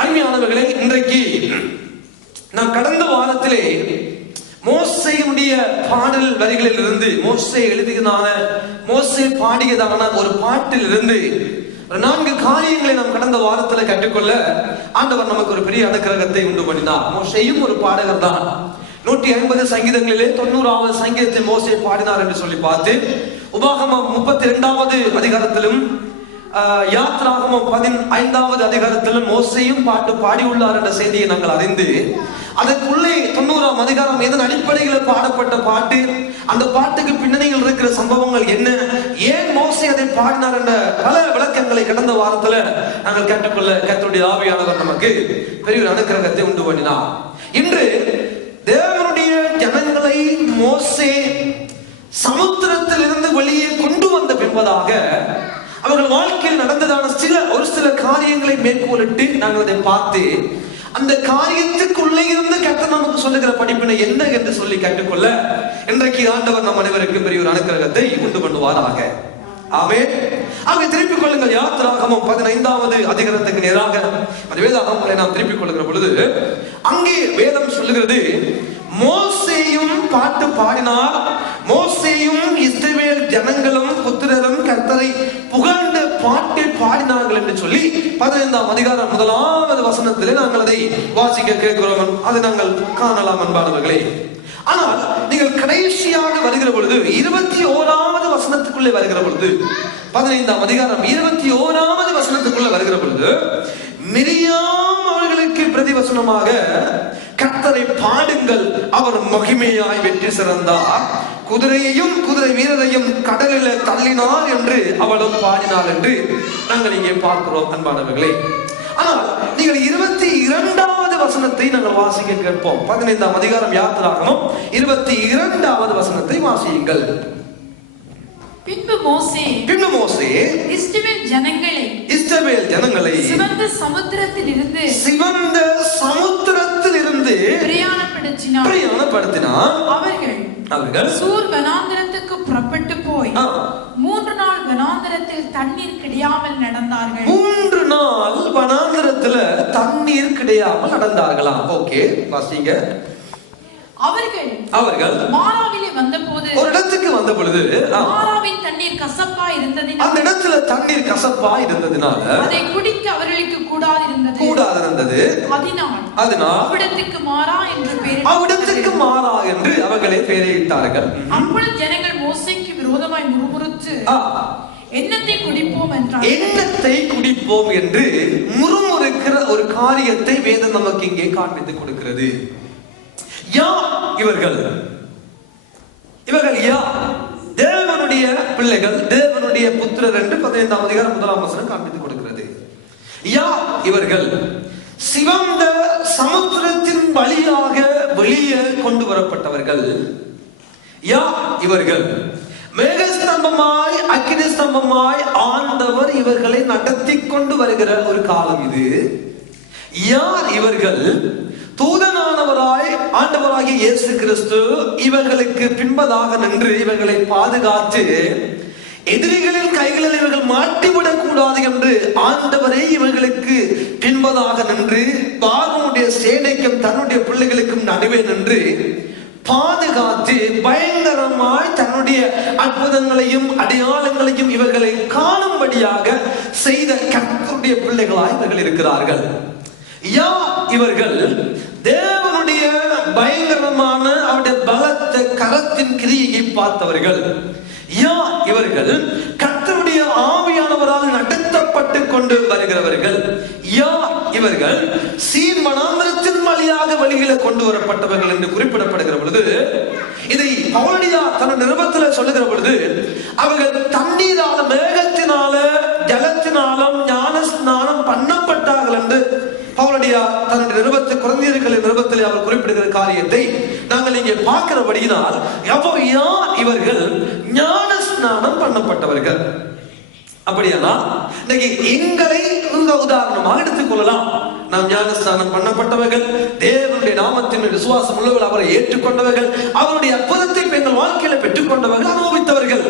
அருமையானவர்களே, இன்றைக்கு நாம் கடந்த வாரத்திலே மோசேயுடைய பாடல் வரிகளில் இருந்து, மோசே எழுதியதான, மோசே பாடியதான ஒரு பாட்டில் இருந்து 4 காரியங்களை நாம் கடந்த வாரத்தில் கற்றுக்கொள்ள ஆண்டவர் நமக்கு ஒரு பெரிய அனுக்கிரகத்தை உண்டு பண்ணினார். மோசேயும் ஒரு பாடகர் தான். 150 சங்கீதங்களிலே 90வது சங்கீதத்தை மோசே பாடினார் என்று சொல்லி பார்த்து, உபாகமம் 32வது அதிகாரத்திலும் யாத்ராகமம் 15வது அதிகாரத்திலும் மோசேயும் பாட்டு பாடியுள்ளார் என்ற செய்தியை நாங்கள் அறிந்து, அதற்குள்ளே 90ஆம் அதிகாரம் எதன் அடிப்படையில் பாடப்பட்ட பாட்டு, அந்த பாட்டுக்கு பின்னணியில் இருக்கிற சம்பவங்கள் என்ன, ஏன் மோசே அதை பாடினார் என்ற பல விளக்கங்களை கடந்த வாரத்துல நாங்கள் கேட்டுக்கொள்ள கர்த்தருடைய ஆவியானவர் நமக்கு பெரிய ஒரு அனுக்கிரகத்தை உண்டு பண்ணினார். இன்று தேவனுடைய ஜனங்களை மோசே சமுத்திரத்தில் இருந்து வெளியே கொண்டு வந்த பின்பதாக அவர்கள் வாழ்க்கையில் நடந்ததான ஒரு சில காரியங்களை மேற்கோளிட்டு நாங்கள் அதை பார்த்து, அந்த காரியத்துக்குள்ளே இருந்து கர்த்தர் நமக்கு சொல்லுகிற படிப்பினை என்ன என்று சொல்லி கற்றுக்கொள்ள இன்றைக்கு ஆண்டவர் நம் அனைவருக்கும் பெரிய ஒரு அனுக்கிரகத்தை உண்டு பண்ணுவாராக. ஆமென். ஆக திருப்பிக் கொள்ளுங்கள். யாத்ராகமம் 15வது அதிகாரத்துக்கு நேராக அந்த வேதாகமங்களை நாம் திருப்பிக் கொள்ளுகிற பொழுது, அங்கே வேதம் சொல்லுகிறது, மோசேயும் பாட்டு பாடினார், மோசேயும் இஸ்ரவேல் ஜனங்களும் புத்திரரும் கர்த்தரை புகழ்ந்த பாட்டை பாடினார்கள் என்று சொல்லி 15ஆம் அதிகாரம் 1வது வசனத்திலே நாங்கள் அதை வாசிக்க கேட்கிறோம். அதை நாங்கள் காணலாம் அன்பானவர்களே. ஆனால் நீங்கள் கடைசியாக வருகிற பொழுது 21வது வசனத்துக்குள்ளே வருகிற பொழுது, 15ஆம் அதிகாரம் 21வது வசனத்துக்குள்ளே வருகிற பொழுது, மிரியாம் அவர்களுக்கு பிரதிவசனமாக கர்த்தரை பாடுங்கள், அவர் மகிமையாய் வெற்றி சிறந்தார், குதிரையையும் குதிரை வீரரையும் கடலில் தள்ளினார் என்று அவளும் பாடினாள் என்று நாங்கள் இங்கே பார்க்கிறோம் அன்பானவர்களே. ஆனால் நீங்கள் 22வது வசனத்தை நாங்கள் வாசிக்க கேட்போம். 15ஆம் அதிகாரம் யாத்ராகமம் 22வது வசனத்தை வாசியுங்கள். பின்பு மோசே இஸ்ரவேல் ஜனங்களை சிவந்த சமுத்திரத்தில் இருந்து பிரயாணப்படுத்தினார். அவர்கள் சூர் வனாந்திரத்துக்கு புறப்பட்டு போய் 3 நாள் வனாந்திரத்தில் தண்ணீர் கிடையாமல் நடந்தார்கள். 3 நாள் வனாந்திரத்துல தண்ணீர் கிடையாமல் நடந்தார்களாம். ஓகே, வாசிங்க. அவர்கள் மாராவிலே வந்தபோது, ஒரு இடத்துக்கு வந்த பொழுது, மாராவின் தண்ணீர் கசப்பா இருந்ததினால், அந்த இடத்துல தண்ணீர் கசப்பா இருந்ததினால அதை குடிக்க அவர்களுக்கு கூடாதிருந்தது. அதனால் அவ்விடத்துக்கு மாறா என்று அவர்களை பெயரிட்டார்கள். அப்பொழுது ஜனங்கள் மோசேக்கு விரோதமாய் முறுமுறுத்து, என்னத்தை குடிப்போம் என்று முறுமுறுக்கிற ஒரு காரியத்தை வேதம் நமக்கு இங்கே காண்பித்துக் கொடுக்கிறது. இவர்கள் தேவனுடைய பிள்ளைகள், தேவனுடைய புத்திரர் என்று 15ஆம் அதிகாரம் 1ஆம் வசனம் காண்பித்துக் கொடுக்கிறது. இவர்கள் சிவந்த சமுத்திரத்தின் வழியாக வெளியே கொண்டு வரப்பட்டவர்கள். இவர்கள் மேகஸ்தம்பமாய் அக்கினி ஸ்தம்பமாய் ஆண்டவர் இவர்களை நடத்தி கொண்டு வருகிற ஒரு காலம் இது. இவர்கள்? தூதனானவராய் ஆண்டவராகிய இயேசு கிறிஸ்து இவர்களுக்கு பின்பதாக நின்று இவர்களை பாதுகாத்து எதிரிகளின் கைகளில் இவர்கள் மாட்டிவிடக் கூடாது என்று ஆண்டவரே இவர்களுக்கு பின்பதாக நின்று பார்வோனுடைய சேனைக்கும் தன்னுடைய பிள்ளைகளுக்கும் நடுவே நின்று பாதுகாத்து பயங்கரமாய் தன்னுடைய அற்புதங்களையும் அடையாளங்களையும் இவர்களை காணும்படியாக செய்த கர்த்தருடைய பிள்ளைகளாய் இவர்கள் இருக்கிறார்கள். இவர்கள் தேவனுடைய பயங்கரமான அவருடைய பலத்த கரத்தின் கிரியையை பார்த்தவர்கள். இவர்கள் கர்த்தருடைய ஆவியானவரால் நடத்தப்பட்டு கொண்டு வருகிறவர்கள். இவர்கள் சீன் வனாந்திரத்தின் வழியாக வழிகளை கொண்டு வரப்பட்டவர்கள் என்று குறிப்பிடப்படுகிற பொழுது, இதை பவுலடியார் தன் நிருபத்தில் சொல்லுகிற பொழுது, அவர்கள் தண்ணீரால, மேகத்தினால, ஜலத்தினாலும் ஞான ஸ்நானம் பண்ணப்பட்டார்கள் என்று பவுலடியார் தன்னுடைய நிருபத்தில், குழந்தையர்களின் நிருபத்தில் அவர் குறிப்பிடுகிற காரியத்தை நாங்கள் இங்கே பார்க்கிறபடியினால், இவர்கள் ஞான ஸ்நானம் பண்ணப்பட்டவர்கள். அப்படியானா இன்னைக்கு எங்களை உதாரணமாக எடுத்துக் கொள்ளலாம். நாம் ஞான ஸ்நானம் பண்ணப்பட்டவர்கள், தேவனுடைய நாமத்தின் விசுவாசம் உள்ளவர்கள், அவரை ஏற்றுக்கொண்டவர்கள், அவருடைய அற்புதத்தை எங்கள் வாழ்க்கையில பெற்றுக் கொண்டவர்கள், அனுபவித்தவர்கள்.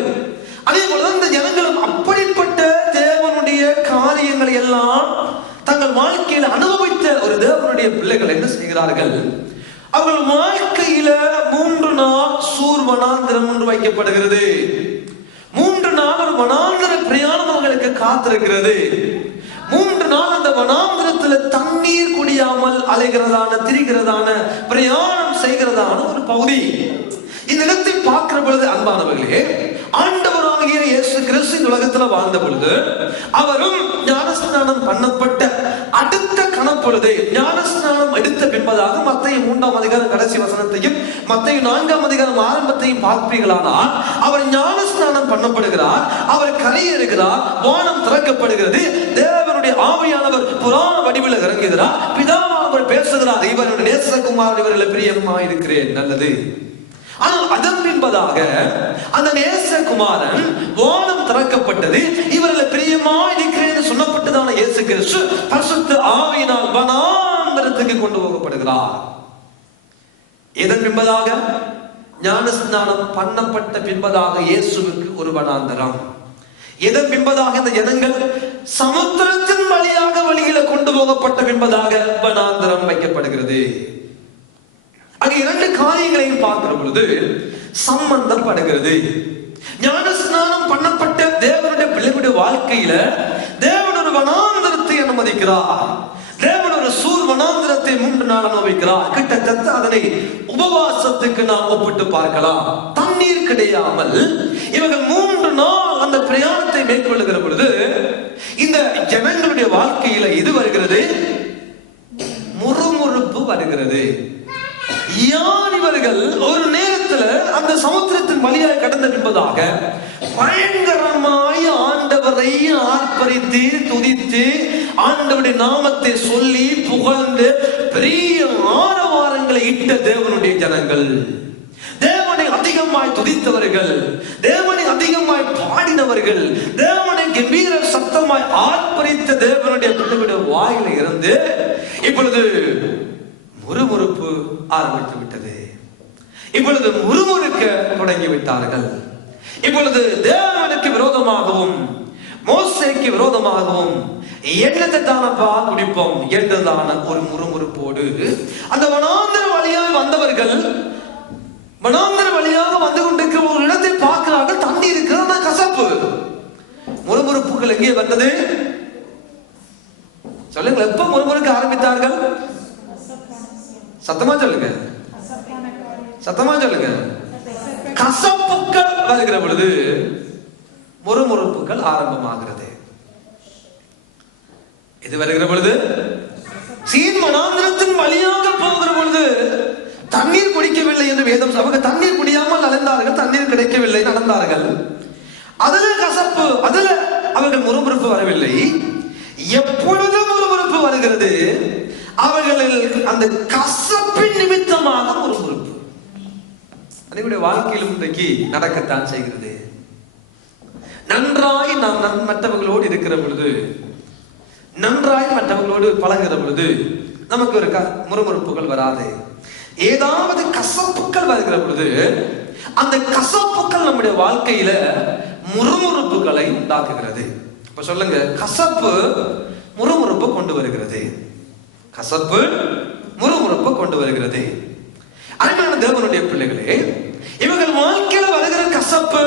அதே போல இந்த ஜனங்களும் அப்படிப்பட்ட தேவனுடைய காரியங்களை எல்லாம் தங்கள் தங்கள் வாழ்க்கையில் அனுபவித்த ஒரு தேவனுடைய பிள்ளைகள் என்ன செய்கிறார்கள்? அவர்கள் வாழ்க்கையில 3 நாள் சூர் வனாந்திரம் ஒன்று வைக்கப்படுகிறது. 3 நாள் ஒரு வனாந்திர பிரயாணம் அவர்களுக்கு காத்திருக்கிறது. 3 நாள் அந்த வனாந்திரத்துல தண்ணீர் குடியாமல் அலைகிறதான, திரிகிறதான, பிரயாணம் செய்கிறதான ஒரு பகுதி. இந்த இடத்தை பார்க்கிற பொழுது அன்பானவர்களே, ஆண்டவராகிய இயேசு கிறிஸ்து இந்த உலகத்துல வாழ்ந்த பொழுது அவரும் ஞானஸ்நானம் பண்ணப்பட்ட அடுத்த கணப்பொழுதே, ஞானஸ்நானம் எடுத்த பின்பதாக மத்தேயு 3ஆம் அதிகாரம் கடைசி வசனத்தையும் மத்தேயு 4ஆம் அதிகாரம் ஆரம்பத்தையும் பார்ப்பீர்களானால், அவர் ஞானஸ்நானம் பண்ணப்படுகிறார், அவர் கரையேறுகிறார், வானம் திறக்கப்படுகிறது, தேவனுடைய ஆவியானவர் புராண வடிவில் இறங்குகிறார், பிதாவானவர் பேசுகிறார், இவருடைய நேசகுமார், இவர்களை பிரியமா இருக்கிறேன். நல்லது. ஆனால் அதன் பின்பதாக அந்த நேசகுமாரன் வானம் திறக்கப்பட்டது, இவர்கள் பிரியமா இருக்கிறேன் சொல்லப்பட்டதான இயேசு கிறிஸ்து பரிசுத்த ஆவியினால் வனாந்திரத்துக்கு கொண்டு போகப்படுகிறார். இதன் பின்பதாக ஞானஸ்நானம் பண்ணப்பட்ட பின்பதாக இயேசுவுக்கு ஒரு வனாந்தரம். இதன் பின்பதாக இந்த ஜனங்கள் சமுத்திரத்தின் வழியாக வழியில கொண்டு போகப்பட்ட பின்பதாக வனாந்தரம் வைக்கப்படுகிறது. அங்க 2 காரியங்களையும் பார்க்கிற பொழுது சம்பந்தப்படுகிறது. ஞானஸ்நானம் பண்ணப்பட்ட தேவனுடைய பிள்ளைகளுடைய வாழ்க்கையில தேவன் ஒரு வனாந்திரத்தை அனுமதிக்கிறார். தேவன் ஒரு சூர் வனாந்திரத்தை 3 நாள் அனுபவிக்கிறார். கிட்டத்தட்ட அதனை உபவாசத்துக்கு நாம் ஒப்பிட்டு பார்க்கலாம். தண்ணீர் கிடையாமல் இவர்கள் 3 நாள் அந்த பிரயாணத்தை மேற்கொள்ளுகிற பொழுது இந்த ஜனங்களுடைய வாழ்க்கையில இது வருகிறது, முறுமுறுப்பு வருகிறது. யார் இவர்கள்? ஒரு நேரத்தில் அந்த சமுத்திரத்தின் வழியாக கடந்த பின்பதாக பயங்கரமாய் ஆண்டவரை ஆர்ப்பரித்து துதித்து ஆண்டவருடைய நாமத்தை சொல்லி புகழ்ந்து பெரிய ஆரவாரங்களை இட்ட தேவனுடைய ஜனங்கள், தேவனை அதிகமாய் துதித்தவர்கள், தேவனை அதிகமாய் பாடினவர்கள், தேவனை கம்பீர சத்தமாய் ஆர்ப்பரித்த தேவனுடைய பிள்ளைகளுடைய வாயில இருந்து இப்பொழுது முறுமுறுப்பு ஆரம்பித்து விட்டது. இப்பொழுது முறுமுறுக்க தொடங்கிவிட்டார்கள். இப்பொழுது தேவனுக்கு விரோதமாகவும் மோசேக்கு விரோதமாகவும் என்னத்தை தானப்பா குடிப்போம் என்றதான ஒரு முறுமுறுப்போடு அந்த வனாந்திர வழியாக வந்தவர்கள் வனாந்திர வழியாக வந்து கொண்டிருக்கிற ஒரு இடத்தை பார்க்கிறார்கள். தண்ணி இருக்கிற கசப்பு. முறுமுறுப்புகள் எங்கே வந்தது? சொல்லுங்க, எப்ப முறுமுறுக்க ஆரம்பித்தார்கள்? சத்தமா சொல்லுங்க, சத்தமா சொல்லுங்க. கசப்புக்கள் வருகிற பொழுது முறுமுறுப்புகள் ஆரம்பமாகிறது. இது வருகிற பொழுது சீன் வனாந்திரத்தின் வழியாக போகிற பொழுது தண்ணீர் குடிக்கவில்லை என்று வேதம், அவங்க தண்ணீர் குடியாமல் அலைந்தார்கள், தண்ணீர் கிடைக்கவில்லை நடந்தார்கள். அதுல கசப்பு, அதுல அவர்கள் முறுமுறுப்பு வரவில்லை. எப்பொழுது முறுமுறுப்பு வருகிறது? அவர்களில் அந்த கசப்பின் நிமித்தமாக முறுமுறுப்பு. அதனுடைய வாழ்க்கையிலும் இன்றைக்கு நடக்கத்தான் செய்கிறது. நன்றாய் நாம் மற்றவர்களோடு இருக்கிற பொழுது, நன்றாய் மற்றவர்களோடு பழகுகிற பொழுது நமக்கு ஒரு முறுமுறுப்புகள் வராது. ஏதாவது கசப்புக்கள் வருகிற பொழுது அந்த கசப்புக்கள் நம்முடைய வாழ்க்கையில முறுமுறுப்புகளை உண்டாக்குகிறது. இப்ப சொல்லுங்க, கசப்பு முறுமுறுப்பு கொண்டு வருகிறது. கசப்பு முறுமுறுப்பு கொண்டு வருகிறது. அருமையான தேவனுடைய பிள்ளைகளே, இவர்கள் வாழ்க்கையில வருகிற கசப்பு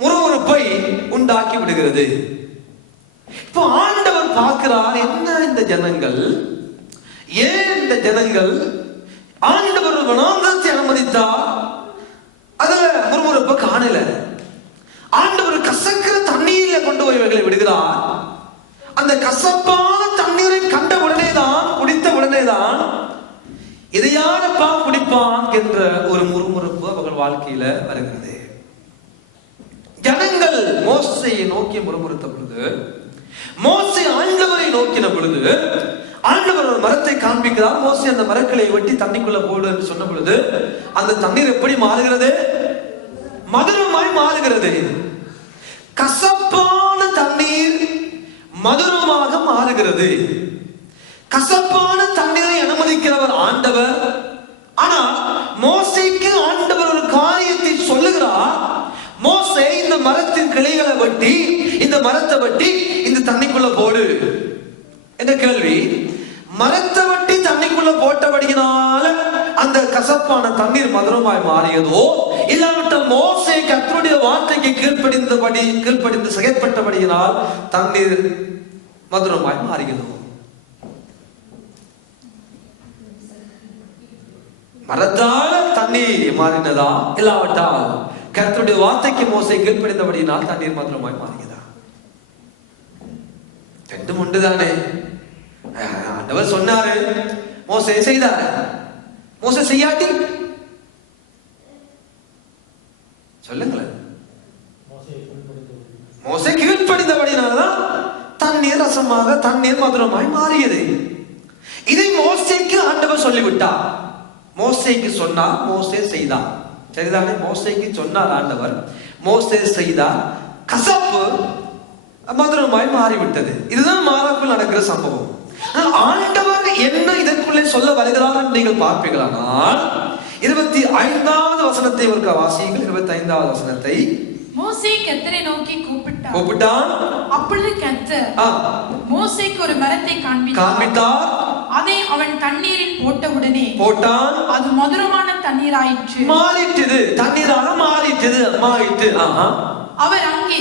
முறுமுறுப்பை உண்டாக்கி விடுகிறது. இப்போ ஆண்டவர் பார்க்கிறார், என்ன இந்த ஜனங்கள், ஏன் இந்த ஜனங்கள் ஆண்டவர் வனாந்திரத்தை அனுமதித்தார், அதுல முறுமுறுப்பை காணல. ஆண்டவர் கசக்கிற தண்ணீர்ல கொண்டு போய் இவர்களை விடுகிறார். அந்த கசப்பான தண்ணீரை கண்ட உடனே தான், குடித்த உடனே தான், இதை யாரப்பா குடிப்பான் என்ற ஒரு முறுமுறுப்பு அவர்கள் வாழ்க்கையில வருகிறது. ஜனங்கள் மோசேயை நோக்கி முறுமுறுத்த பொழுது, மோசே ஆண்டவரை நோக்கின பொழுது, ஆண்டவர் ஒரு மரத்தை காண்பிக்கிறார். மோசே அந்த மரக்களை வெட்டி தண்ணிக்குள்ள போடு என்று சொன்ன பொழுது அந்த தண்ணீர் எப்படி மாறுகிறது? மதுரமாய் மாறுகிறது. கசப்பான தண்ணீர் மதுரமாக மாறுகிறது. கசப்பான தண்ணீரை அனுமதிக்கிறவர் ஆண்டவர். ஆனால் மோசேக்கு ஆண்டவர் ஒரு காரியத்தை சொல்லுகிறார். மோசே, இந்த மரத்தின் கிளைகளை வெட்டி, இந்த மரத்தை வெட்டி இந்த தண்ணிக்குள்ள போடு என்ற கேள்வி. மரத்தை வெட்டி தண்ணிக்குள்ள போட்டபடியினால அந்த கசப்பான தண்ணீர் மதுரமாய் மாறியதோ, இல்லாவிட்டால் மோசே கர்த்தருடைய வார்த்தைக்கு கீழ்ப்படிந்து செயற்பட்டபடியினால் தண்ணீர் மதுரமாய் மாறியதோ? மரத்தால தண்ணீர் மாறினதா, இல்லாவிட்டால் கர்த்தருடைய வார்த்தைக்கு மோசே கீழ்ப்படிந்தபடியினால் தண்ணீர் மதுரமாய் மாறியதா? ரெண்டும் ஒன்றுதானே. ஆண்டவர் சொன்னாரு, மோசே செய்தாரு. மோசே செய்யாட்டி சொல்லுங்களேன். மோசே கீழ்ப்படிந்தபடினால்தான் தண்ணீர் ரசமாக, தண்ணீர் மதுரமாய் மாறியது. இதை மோசேக்கு ஆண்டவர் சொல்லிவிட்டார். மோசேக்கு சொன்னார், மோசே செய்தார். சரிதானே? மோசேக்கு சொன்னார் ஆண்டவர், மோசே செய்தார். கசப்பு மதுரமாய் மாறிவிட்டது. இதுதான் மாறாப்பில் நடக்கிற சம்பவம். ஆண்டவர் என்ன இதற்குள்ளே சொல்ல வருகிறார் என்று நீங்கள் பார்ப்பீர்களானால் 25வது வசனத்தை ஒரு வாசியுங்கள். 25வது வசனத்தை. மோசே கர்த்தரை நோக்கி கூப்பிட்டான். அப்பொழுது கர்த்தர் மோசேக்கு ஒரு மரத்தை காண்பித்தார். அதை அவன் தண்ணீரில் போட்டான். அது மதுரமான தண்ணீராயிற்று, மாறிட்டது, தண்ணீராக மாறிட்டு. அவர் அங்கே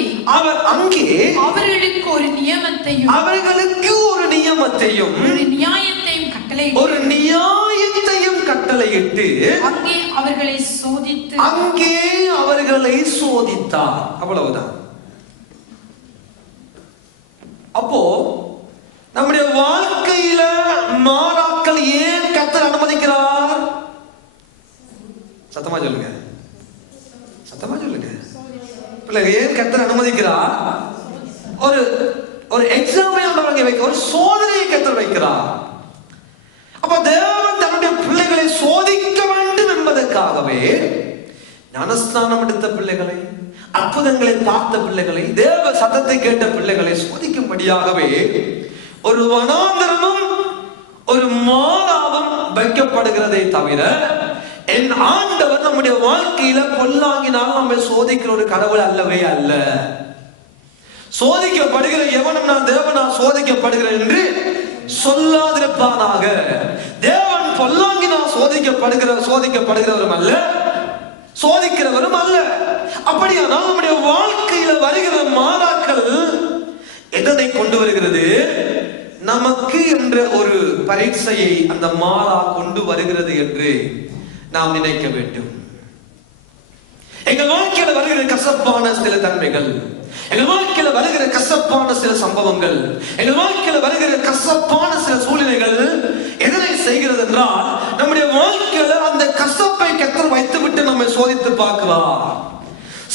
அவர்களுக்கு ஒரு நியாயத்தையும் கட்டளையிட்டு அங்கே அவர்களை சோதித்தார். அவ்வளவுதான். அப்போ நம்முடைய வாழ்க்கையில மாறாக்கள் ஏன் கர்த்தர் அனுமதிக்கிறார்? சத்தமா சொல்லுங்க. ஏன் கர்த்தர் அனுமதிக்கிறார்? ஒரு எக்ஸாமை வைக்க, ஒரு சோதனையை கர்த்தர் வைக்கிறார். அப்ப தேவன் தன்னுடைய பிள்ளைகளை சோதிக்க வேண்டும் என்பதற்காகவே ஞானஸ்நானம் எடுத்த பிள்ளைகளை, அற்புதங்களை பார்த்த பிள்ளைகளை, தேவ சத்தத்தை கேட்ட பிள்ளைகளை சோதிக்கும்படியாகவே ஒரு வனாந்தரமும் ஒரு மாறாவும் வைக்கப்படுகிறதை தவிர, என் ஆண்டவர் நம்முடைய வாழ்க்கையில பொல்லாங்கினால் நம்மை சோதிக்கிற ஒரு கடவுள் அல்லவே அல்ல. சோதிக்கப்படுகிற எவனும் நான் தேவனா சோதிக்கப்படுகிறேன் என்று சொல்லாதிருப்பானாக. தேவன் பொல்லாங்கினால் சோதிக்கப்படுகிறவரும் அல்ல, சோதிக்கிறவரும் அல்ல. அப்படியானால் நம்முடைய வாழ்க்கையில வருகிற மாறாக்கள் எதனை கொண்டு வருகிறது? நமக்கு என்ற ஒரு பரீட்சையை அந்த மாறா கொண்டு வருகிறது என்று நாம் நினைக்க வேண்டும். எங்கள் வாழ்க்கையில வருகிற கசப்பான சில தன்மைகள், எங்கள் வாழ்க்கையில வருகிற கசப்பான சில சம்பவங்கள், எங்கள் வாழ்க்கையில வருகிற கசப்பான சில சூழ்நிலைகள் எதனை செய்கிறது என்றால், நம்முடைய வாழ்க்கையில அந்த கசப்பை கர்த்தர் வைத்துவிட்டு நம்மை சோதித்து பார்க்கிறார்.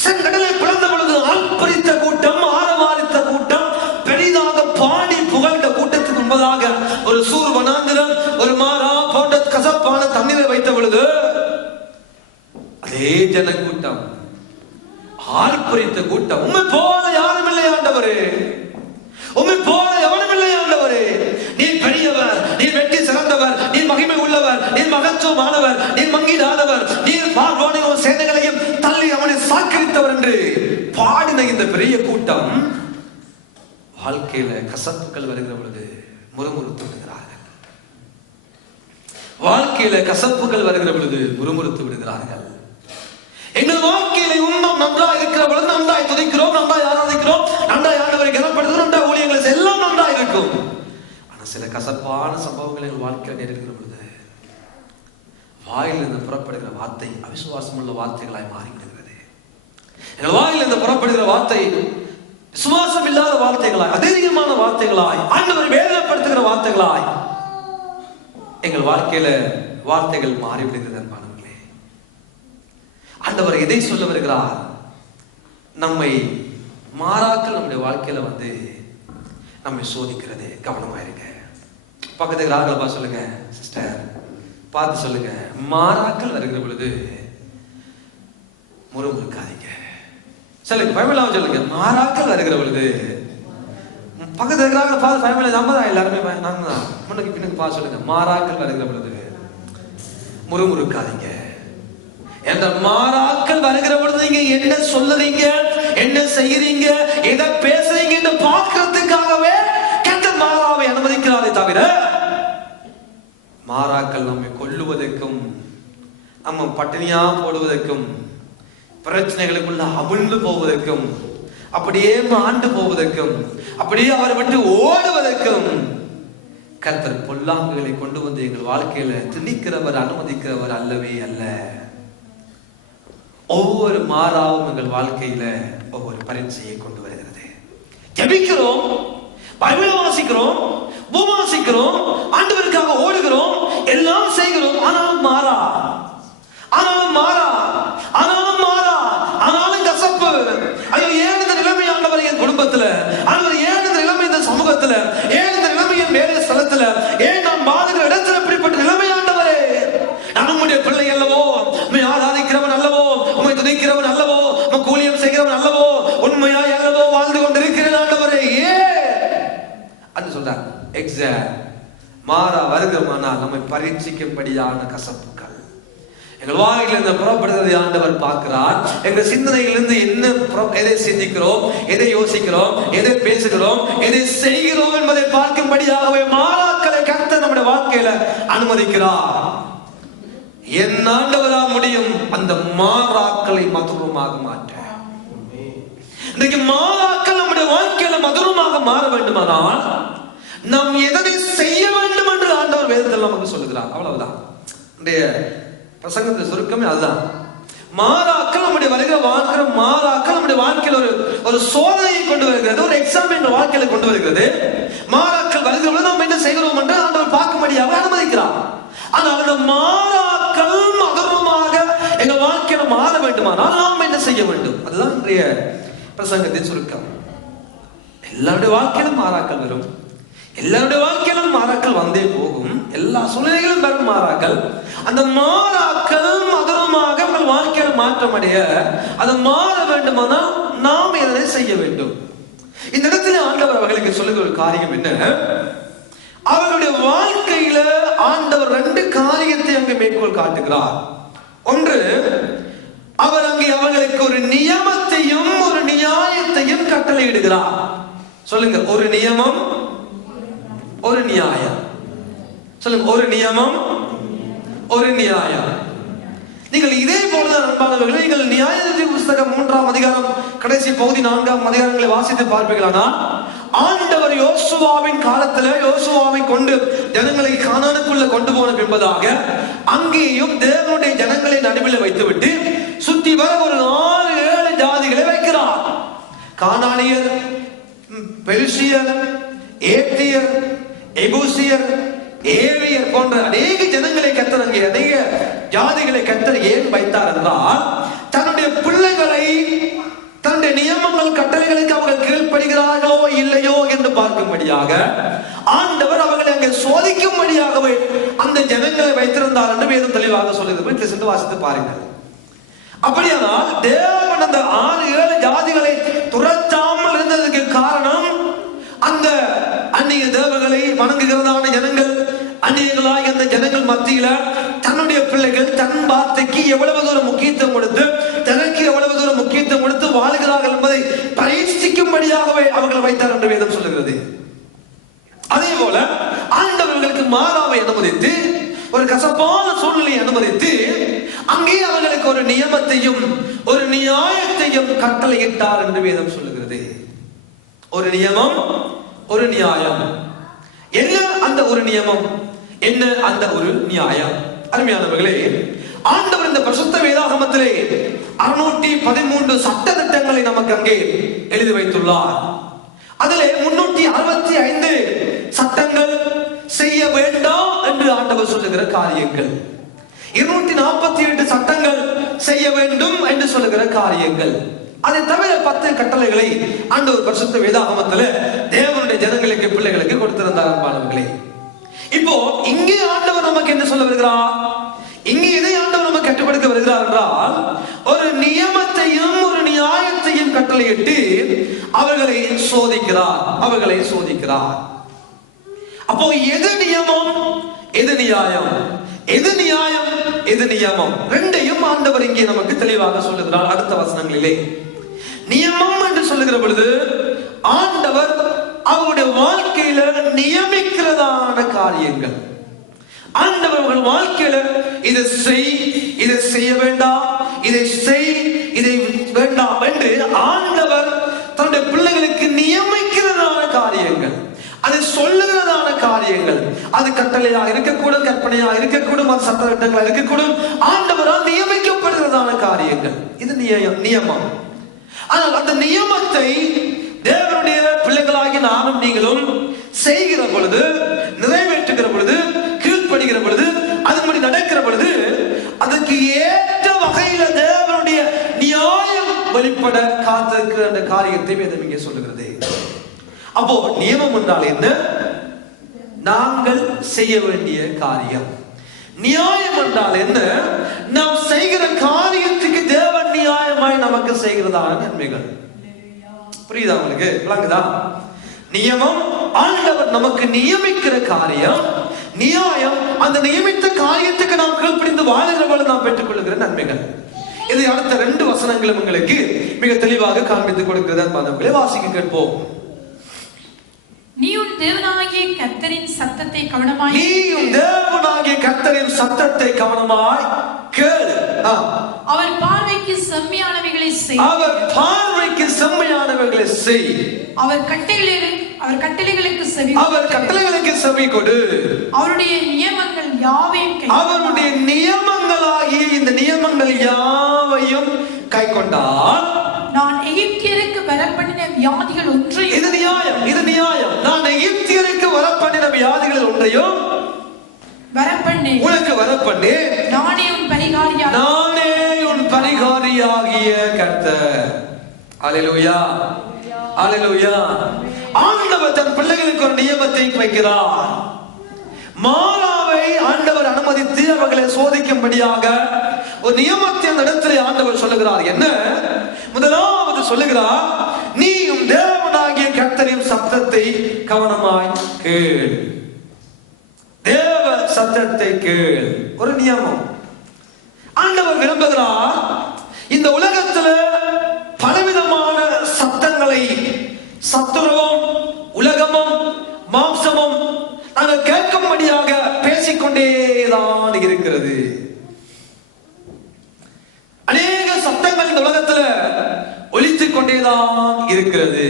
செங்கடலை பிளந்த பொழுது ஆர்ப்பரித்த கூட்டம், ஆரவாரித்த கூட்டம், பெரிதாக பாடி புகழ்ந்த கூட்டத்துக்கு முன்பதாக ஒரு சூர் வனாந்திரம், ஒரு மாறா போன்ற கசப்பான தண்ணீரை வைத்த பொழுது அதே ஜன கூட்டம், ஆர்ப்பரித்த கூட்டம், உம்மை போல யாரும் இல்லை ஆண்டவரே, உம்மை போல எவனும் இல்லை ஆண்டவரே, நீர் பெரியவர், நீர் வெற்றி சிறந்தவர், நீர் மகிமை உள்ளவர், நீர் மகத்துவமானவர், நீர் மங்கிடாதவர், நீர் பார்வோனையும் சேனைகளையும் தள்ளி அவனை சாக்கரித்தவர் என்று பாடின இந்த பெரிய கூட்டம் வாழ்க்கையில கசப்புகள் வருகிற பொழுது முறுமுறுத்து விடுகிறார்கள். வாழ்க்கையில கசப்புகள் வருகிற பொழுது முறுமுறுத்து விடுகிறார்கள். எங்கள் வாழ்க்கையில இன்னும் நன்றாக இருக்கிற பொழுது நன்றாய் துதிக்கிறோம், நன்றாய் ஆராதிக்கிறோம், நன்றாய் ஆண்டவரை கனப்படுத்துகிறோம், நன்றாய் ஊழியங்கள் எல்லாம் நன்றாய் இருக்கும். ஆனா சில கசப்பான சம்பவங்கள் எங்கள் வாழ்க்கையில் நேரிடுகிற பொழுது வாயிலிருந்து புறப்படுகிற வார்த்தை அவிசுவாசம் உள்ள வார்த்தைகளாய் மாறிவிடுகிறது. எங்கள் வாயிலிருந்து புறப்படுகிற வார்த்தை விசுவாசம் இல்லாத வார்த்தைகளாய், அதிகமான வார்த்தைகளாய், ஆண்டவரை வேதனைப்படுத்துகிற வார்த்தைகளாய் எங்கள் வாழ்க்கையில வார்த்தைகள் மாறிவிடுகிறது. அன்பானவர்களே, ஆண்டவர் எதை சொல்ல வருகிறார்? நம்மை மாறாக்கள் நம்முடைய வாழ்க்கையில வந்து நம்மை சோதிக்கிறது. கவனமாயிருங்க. பக்கத்துக்கு ராகலப்பா சொல்லுங்க, சிஸ்டர் பார்த்து சொல்லுங்க, மாறாக்கள் வருகிற பொழுது முறுமுறுக்காதீங்க. சொல்லுங்க, பைபிளாவும் சொல்லுங்க, மாறாக்கள் வருகிற பொழுது பக்கத்துல இருக்கிறாங்க பார்த்து ஃபேமிலி நம்ம தான் எல்லாருமே நாங்க தான் முன்னுக்கு பின்னுக்கு பார்த்து சொல்லுங்க, மாறாக்கள் வருகிற பொழுது முறுமுறுக்காதீங்க. என்ற மாறாக்கள் வருகிற பொழுது நீங்க என்ன சொல்லுறீங்க, என்ன செய்யறீங்க, எதை பேசுறீங்க என்று பார்க்கறதுக்காகவே கர்த்தர் மாறாவை அனுமதிக்கிறார் நம்ம பட்டினியா போடுவதற்கும், பிரச்சனைகளுக்குள்ள அமிழ்ந்து போவதற்கும், அப்படியே ஆண்டு போவதற்கும், அப்படியே அவரை விட்டு ஓடுவதற்கும் கர்த்தர் பொல்லாங்குகளை கொண்டு வந்து எங்கள் வாழ்க்கையில திணிக்கிறவர், அனுமதிக்கிறவர் அல்லவே அல்ல. ஒவ்வொரு மாறாவும் எங்கள் வாழ்க்கையில ஒவ்வொரு பரீட்சையை கொண்டு வருகிறது. ஜெபிக்கிறோம், பைபிள் வாசிக்கிறோம், உபவாசிக்கிறோம், ஆண்டவருக்காக ஓடுகிறோம், எல்லாம் செய்கிறோம். ஆனாலும் மாறா, ஆனாலும் கசப்பு. ஐயோ, ஏன் இந்த நிலைமை ஆண்டவர் என் குடும்பத்துல, ஆண்டவர் ஏன் இந்த நிலைமை இந்த சமூகத்துல, ஏன் இந்த நிலைமை என் வேலை ஸ்தலத்துல, ஏன் நான் வாழுகிற இடத்துல இப்படிப்பட்ட நிலைமை ஆண்டவரே? நான் உம்முடைய பிள்ளை அல்லவோ, உம்மை ஆராதிக்கிறவன் அல்லவோ, உம்மை துதிக்கிறவன் அல்லவோ, உம்மை ஊழியம் செய்கிறவன் அல்லவோ, உண்மையாய் அல்லவோ வாழ்ந்து கொண்டிருக்கிறேன் ஆண்டவரே, ஏன் சொல்றாங்க. எக்ஸாம் மாறா வருகிறமானால் நம்மை பரீட்சிக்கும்படியான கசப்புகள் எங்கள் வாயிலிருந்து புறப்படுகிறதை ஆண்டவர் பார்க்கிறார். எங்கள் சிந்தனையிலிருந்து எதை சிந்திக்கிறோம், எதை யோசிக்கிறோம், எதை பேசுகிறோம், எதை செய்கிறோம் என்பதை பார்க்கும்படியாகவே மாறாக்களை கர்த்தர் நம்முடைய வாழ்க்கையில அனுமதிக்கிறார். என் ஆண்டவரால் முடியும் அந்த மாறாக்களை மதுரமாக மாற்ற. இன்றைக்கு மாறாக்கள் நம்முடைய வாழ்க்கையில மதுரமாக மாற வேண்டுமானால் நாம் எதனை செய்ய வேண்டும் என்று ஆண்டவர் வேதத்தில் நமக்கு சொல்லுகிறார். அவ்வளவுதான் இன்றைய பிரசங்கத்தின் சுருக்கமே அதுதான். மாறாக்கள் நம்முடைய வருகிற வாழ்க்கிற மாறாக்கள் நம்முடைய வாழ்க்கையில் ஒரு சோதனையை கொண்டு வருகிறது, ஒரு எக்ஸாம் என்ற வாழ்க்கையில கொண்டு வருகிறது. மாறாக்கள் வருகிறவர்கள் நாம் என்ன செய்கிறோம் என்று ஆண்டவர் பார்க்கும்படியாக அனுமதிக்கிறார். ஆனால் அந்த மாறாக்கள் மதுரமாக எங்க வாழ்க்கையில மாற வேண்டுமானால் நாம் என்ன செய்ய வேண்டும்? அதுதான் இன்றைய பிரசங்கத்தின் சுருக்கம். எல்லாருடைய வாழ்க்கையிலும் மாறாக்கள் வரும், எல்லாருடைய வாழ்க்கையிலும் மாறாக்கள் வந்தே போகும், எல்லா சூழ்நிலைகளும் வரும் மாறாக்கள். அந்த மாறாக்கள் மதுரமாக உங்கள் வாழ்க்கையில மாற்றம் அடைய, அது மாற வேண்டுமானால் நாம் இதனை செய்ய வேண்டும். இந்த இடத்துல ஆண்டவர் அவர்களுக்கு சொல்லுகிற ஒரு காரியம் என்ன? அவர்களுடைய வாழ்க்கையில ஆண்டவர் 2 காரியத்தை அங்கு மேற்கோள் காட்டுகிறார். ஒன்று, அவர் அங்கே அவர்களுக்கு ஒரு நியமத்தையும் ஒரு நியாயத்தையும் கட்டளையிடுகிறார். சொல்லுங்க, ஒரு நியமம், ஒரு நியாயம். சொல்லுங்க, ஒரு நியமம், ஒரு நியாயம். நீங்கள் இதே போலதான் அன்பானவர்களே, நீங்கள் நியாயாதிபதிகள் புத்தகம் 3ஆம் அதிகாரம் கடைசி பகுதி 4ஆம் அதிகாரங்களை வாசித்து பார்ப்பீர்களானா, ஆண்டவர் யோசுவாவின் காலத்துல யோசுவாவை கொண்டு ஜனங்களை கானானுக்குள்ள கொண்டு போன பின்பதாக அங்கேயும் தேவனுடைய ஜனங்களை நடுவில் வைத்துவிட்டு சுத்தி வர ஒரு 6-7 ஜாதிகளை வைக்கிறார். கானானியர், பெலிஸ்தியர், ஏத்தியர், எபூசியர், ஏவியர் போன்ற அநேக ஜனங்களை கர்த்தர், அங்கே அநேக ஜாதிகளை கர்த்தர் ஏன் வைத்தார் என்றால், தன்னுடைய பிள்ளைகளை தன்னுடைய நியமங்கள் கட்டளைகளுக்கு அவர்கள் கீழ்ப்படுகிறார்களோ இல்லையோ என்று பார்க்கும்படியாக ஆண்டவர் அவர்களை அங்கே சோதிக்கும்படியாகவே அந்த ஜனங்களை வைத்திருந்தார் என்று வேதம் தெளிவாக சொல்லுகிறது. சென்று வாசித்து பாருங்கள். அப்படியானால் தேவன் அந்த 6-7 ஜாதிகளை துரத்தாமல் இருந்ததுக்கு காரணம், அந்த அந்நிய தேவர்களை வணங்குகிறதான ஜனங்கள், அந்நியங்களாய் அந்த ஜனங்கள் மத்தியில தன்னுடைய பிள்ளைகள் தன் வார்த்தைக்கு எவ்வளவு தூரம் முக்கியத்துவம் கொடுத்து, தனக்கு எவ்வளவு தூரம் முக்கியத்துவம் கொடுத்து வாழ்கிறார்கள் என்பதை பரீட்சிக்கும்படியாகவே அவர்கள் வைத்தார் என்று வேதம் சொல்லுகிறது. அதே போல ஆண்டவர்களுக்கு மாறாவை அனுமதித்து, ஒரு கசப்பான சூழ்நிலையை அனுமதித்து, அங்கே அவர்களுக்கு ஒரு நியமத்தையும் ஒரு நியாயத்தையும் கட்டளையிட்டார் என்று வேதம் சொல்லுகிறது. ஒரு நியமம், ஒரு நியாயம். என்ன அந்த ஒரு நியமம், என்ன அந்த ஒரு நியாயம்? அருமையானவர்களே, ஆண்டவர் இந்த பரிசுத்த வேதாகமத்திலே 613 சட்ட திட்டங்களை நமக்கு அங்கே எழுதி வைத்துள்ளார். அதிலே 365 சட்டங்கள் செய்ய வேண்டாம் என்று ஆண்டவர் சொல்லுகிற காரியங்கள், 248 சட்டங்கள் செய்ய வேண்டும் என்று சொல்லுகிற காரியங்கள். அதை தவிர 10 கட்டளைகளை ஆண்டவர் பரிசுத்த வேதாகமத்தில் தேவனுடைய ஜனங்களுக்கு, பிள்ளைகளுக்கு கொடுத்திருந்தார். அன்பானவர்களே, இப்போ இங்கே ஆண்டவர் நமக்கு என்ன சொல்ல வருகிறார்? இங்கே எதை ஆண்டவர் நமக்கு கட்டுப்படுத்த வருகிறார் என்றால், ஒரு நியமத்தையும் ஒரு நியாயத்தையும் கட்டளையிட்டு அவர்களை சோதிக்கிறார், அவர்களை சோதிக்கிறார். அப்போ எது நியமம், எது நியாயம், எது நியாயம், எது நியமம், ரெண்டையும் ஆண்டவர் இங்கே நமக்கு தெளிவாக சொல்லுகிறார். அடுத்த வசனங்களிலே நியமம் என்று சொல்லுகிற பொழுது ஆண்டவர் அவருடைய வாழ்க்கையில நியமிக்கிறதான காரியங்கள், ஆண்டவர் உங்கள் வாழ்க்கையில இதை செய், இதை செய்ய வேண்டாம், இதை செய், இதை வேண்டாம் என்று ஆண்டவர் தன்னுடைய பிள்ளைகளுக்கு நியமிக்கிறதான காரியங்கள், அதை சொல்லுகிறதான காரியங்கள், அது கட்டளையா இருக்கக்கூடும், கற்பனையா இருக்கக்கூடும், அது சட்டத்திட்டங்களா இருக்கக்கூடும், ஆண்டவரால் நியமிக்கப்படுகிறதான காரியங்கள். இது நியமம். ஆனால் அந்த நியமத்தை தேவனுடைய பிள்ளைகளாகி நானும் நீங்களும் செய்கிற பொழுது, நிறைவேற்றுகிற பொழுது, கீழ்ப்படுகிற பொழுது, அதன்படி நடக்கிற பொழுது, அதற்கு ஏற்ற வகையில தேவனுடைய நியாயம் வெளிப்பட காத்திருக்கிற அந்த காரியத்தை வேதம் இங்கே சொல்லுகிறது. அப்போ நியமம் என்றால் என்ன? நாங்கள் செய்ய வேண்டிய காரியம். நியாயம் என்றால் என்ன? நாம் செய்கிற காரியத்துக்கு தேவன் நியாயமாய் நமக்கு செய்கிறதான நன்மைகள். புரியுதா உங்களுக்கு? விளங்குதா? நியமம் ஆண்டவர் நமக்கு நியமிக்கிற காரியம். நியாயம் அந்த நியமித்த காரியத்துக்கு நாம் கீழ்ப்படிந்து வாழ்கிற பொழுது நாம் பெற்றுக் கொள்கிற நன்மைகள். இதை அடுத்த 2 வசனங்களும் உங்களுக்கு மிக தெளிவாக காண்பித்துக் கொடுக்கிறது. வாசிக்க கேட்போம். நீ உன் தேவனாகிய கர்த்தரின் சத்தத்தை கவனமாய் கேள். அவர் பார்வைக்கு செம்மையானவைகளை செய். அவர் கட்டளைகளுக்கு செவி கொடு. அவருடைய நியமங்கள் யாவையும் அவருடைய நியமங்களாகிய இந்த நியமங்கள் யாவையும் கை கொண்டால் நான் எகிப்தியருக்கு வரப்பண்ணின வியாதிகள் ஒன்றையும், இது நியாயம், நான் எகிப்தியருக்கு வரப்பண்ணின வியாதிகள் ஒன்றையும் உனக்கு வரப்பண்ணே, நானே உன் பரிகாரியாகிய கர்த்தர். அல்லேலூயா, அல்லேலூயா. ஆண்டவர் தன் பிள்ளைகளுக்கு ஒரு நியமத்தை வைக்கிறார். மாறாவை ஆண்டவர் அனுமதித்து அவர்களை சோதிக்கும்படியாக ஒரு நியமத்தை அந்த இடத்திலே ஆண்டவர் சொல்லுகிறார். என்ன? முதலாவது சொல்லுகிறார், நீயும் தேவனாகிய கர்த்தரின் சத்தத்தை கவனமாய் கேள். தேவ சத்தத்தை கேள். ஒரு நியமம். ஆண்டவர் விரும்புகிறார், இந்த உலகத்துல பலவிதமான சத்தங்களை, சத்துருவும் உலகமும் மாம்சமும் நாங்கள் கேட்கும்படியாக பேசிக்கொண்டேதான் இருக்கிறது. அநேக சத்தங்கள் இந்த உலகத்துல ஒலித்துக் கொண்டேதான் இருக்கிறது.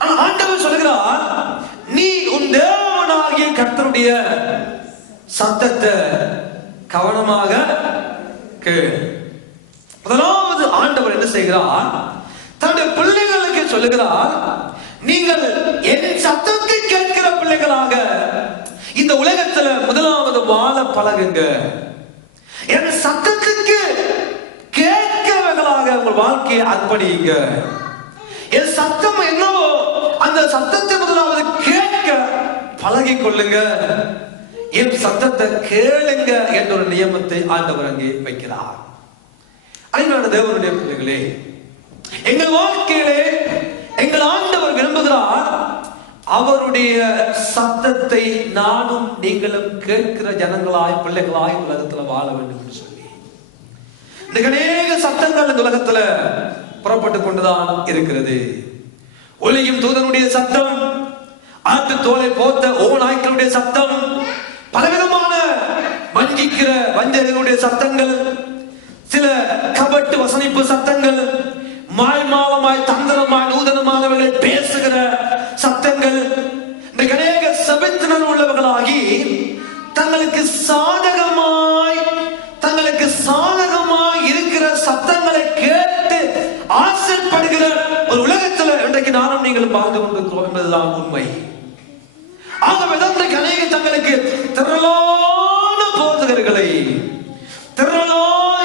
ஆனால் ஆண்டவர் சொல்லுகிறார், நீ உன் தேவனாகிய கர்த்தருடைய சத்தத்தை கவனமாக கேள். முதலாவது ஆண்டவர் என்ன செய்கிறார்? தன்னுடைய பிள்ளைகளுக்கு சொல்லுகிறார், நீங்கள் என் சத்தத்தை கேட்கிற பிள்ளைகளாக இந்த உலகத்துல முதலாவது வாழ பழகுங்க. என் சத்தத்துக்கு கேட்கிறவர்களாக உங்கள் வாழ்க்கையை அர்ப்பணிங்க. என் சத்தம் என்னவோ அந்த சத்தத்தை முதலாவது கேட்க பழகி கொள்ளுங்க. என் சத்தத்தை கேளுங்க என்ற ஒரு நியமத்தை ஆண்டவர் அங்கே வைக்கிறார். அன்பான தேவனுடைய பிள்ளைகளே, எங்கள் வாழ்க்கையிலே எங்கள் ஆண்டவர் விரும்புகிறார், அவருடைய சத்தத்தை நானும் நீங்களும் கேட்கிற ஜனங்களாய், பிள்ளைகளாய் உலகத்துல வாழ வேண்டும் என்று சொல்லி அநேக சத்தங்கள் இந்த உலகத்துல புறப்பட்டு கொண்டுதான் இருக்கிறது. ஒலியும் தூதனுடைய சத்தம், ஆட்டு தோலை போத்த ஓநாய்க்களுடைய சத்தம், பலவிதமான வஞ்சிக்கிற வஞ்சகர்களுடைய சத்தங்கள், சில கபட்டு வசனிப்பு சத்தங்கள், மாய்மாலமாய் தந்திரமாய் நூதனமானவர்கள் பேசுகிற சத்தங்கள், இந்த அநேக சபித்தினர் உள்ளவர்களாகி தங்களுக்கு சாதகமாய் இருக்கிற சத்தங்களை கேட்டு ஆசைப்படுகிற ஒரு உலகத்துல இன்றைக்கு நானும் நீங்களும் வாழ்ந்து கொண்டிருக்கிறோம் என்பதுதான் உண்மை. ஆகவே அநேக தங்களுக்கு திரளான போதகர்களை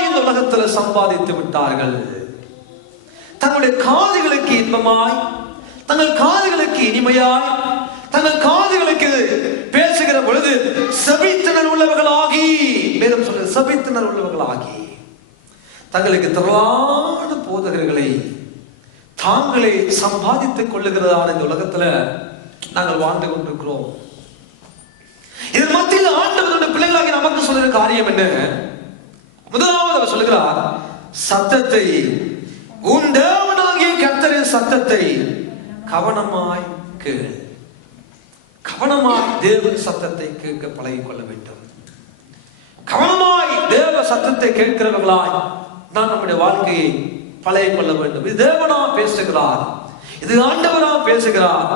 இந்த உலகத்துல சம்பாதித்து விட்டார்கள். தங்களுடைய காதுகளுக்கு இன்பமாய், தங்கள் காதுகளுக்கு இனிமையாய், தங்கள் காதுகளுக்கு பேசுகிற பொழுது சபித்தினர் உள்ளவர்களாகி, வேதம் சொல்ற சபித்தினர் உள்ளவர்களாகி தங்களுக்கு திரளான போதகர்களை தாங்களே சம்பாதித்துக் கொள்ளுகிறதான இந்த உலகத்துல நாங்கள் வாழ்ந்து கொண்டிருக்கிறோம். இதன் மத்தியில் ஆண்டவருடைய பிள்ளைகளாகி நமக்கு சொல்லுகிற காரியம் என்ன? முதலாவது அவர் சொல்லுகிறார், சத்தத்தை, உன் தேவனாகிய கர்த்தரின் சத்தத்தை கவனமாய் கேள். கவனமாய் தேவ சத்தத்தை கேட்க பழகிக் கொள்ள வேண்டும். கவனமாய் தேவ சத்தத்தை கேட்கிறவர்களாய் நான் நம்முடைய வாழ்க்கையை பழகிக் கொள்ள வேண்டும். இது தேவனா பேசுகிறார், இது ஆண்டவரா பேசுகிறார்,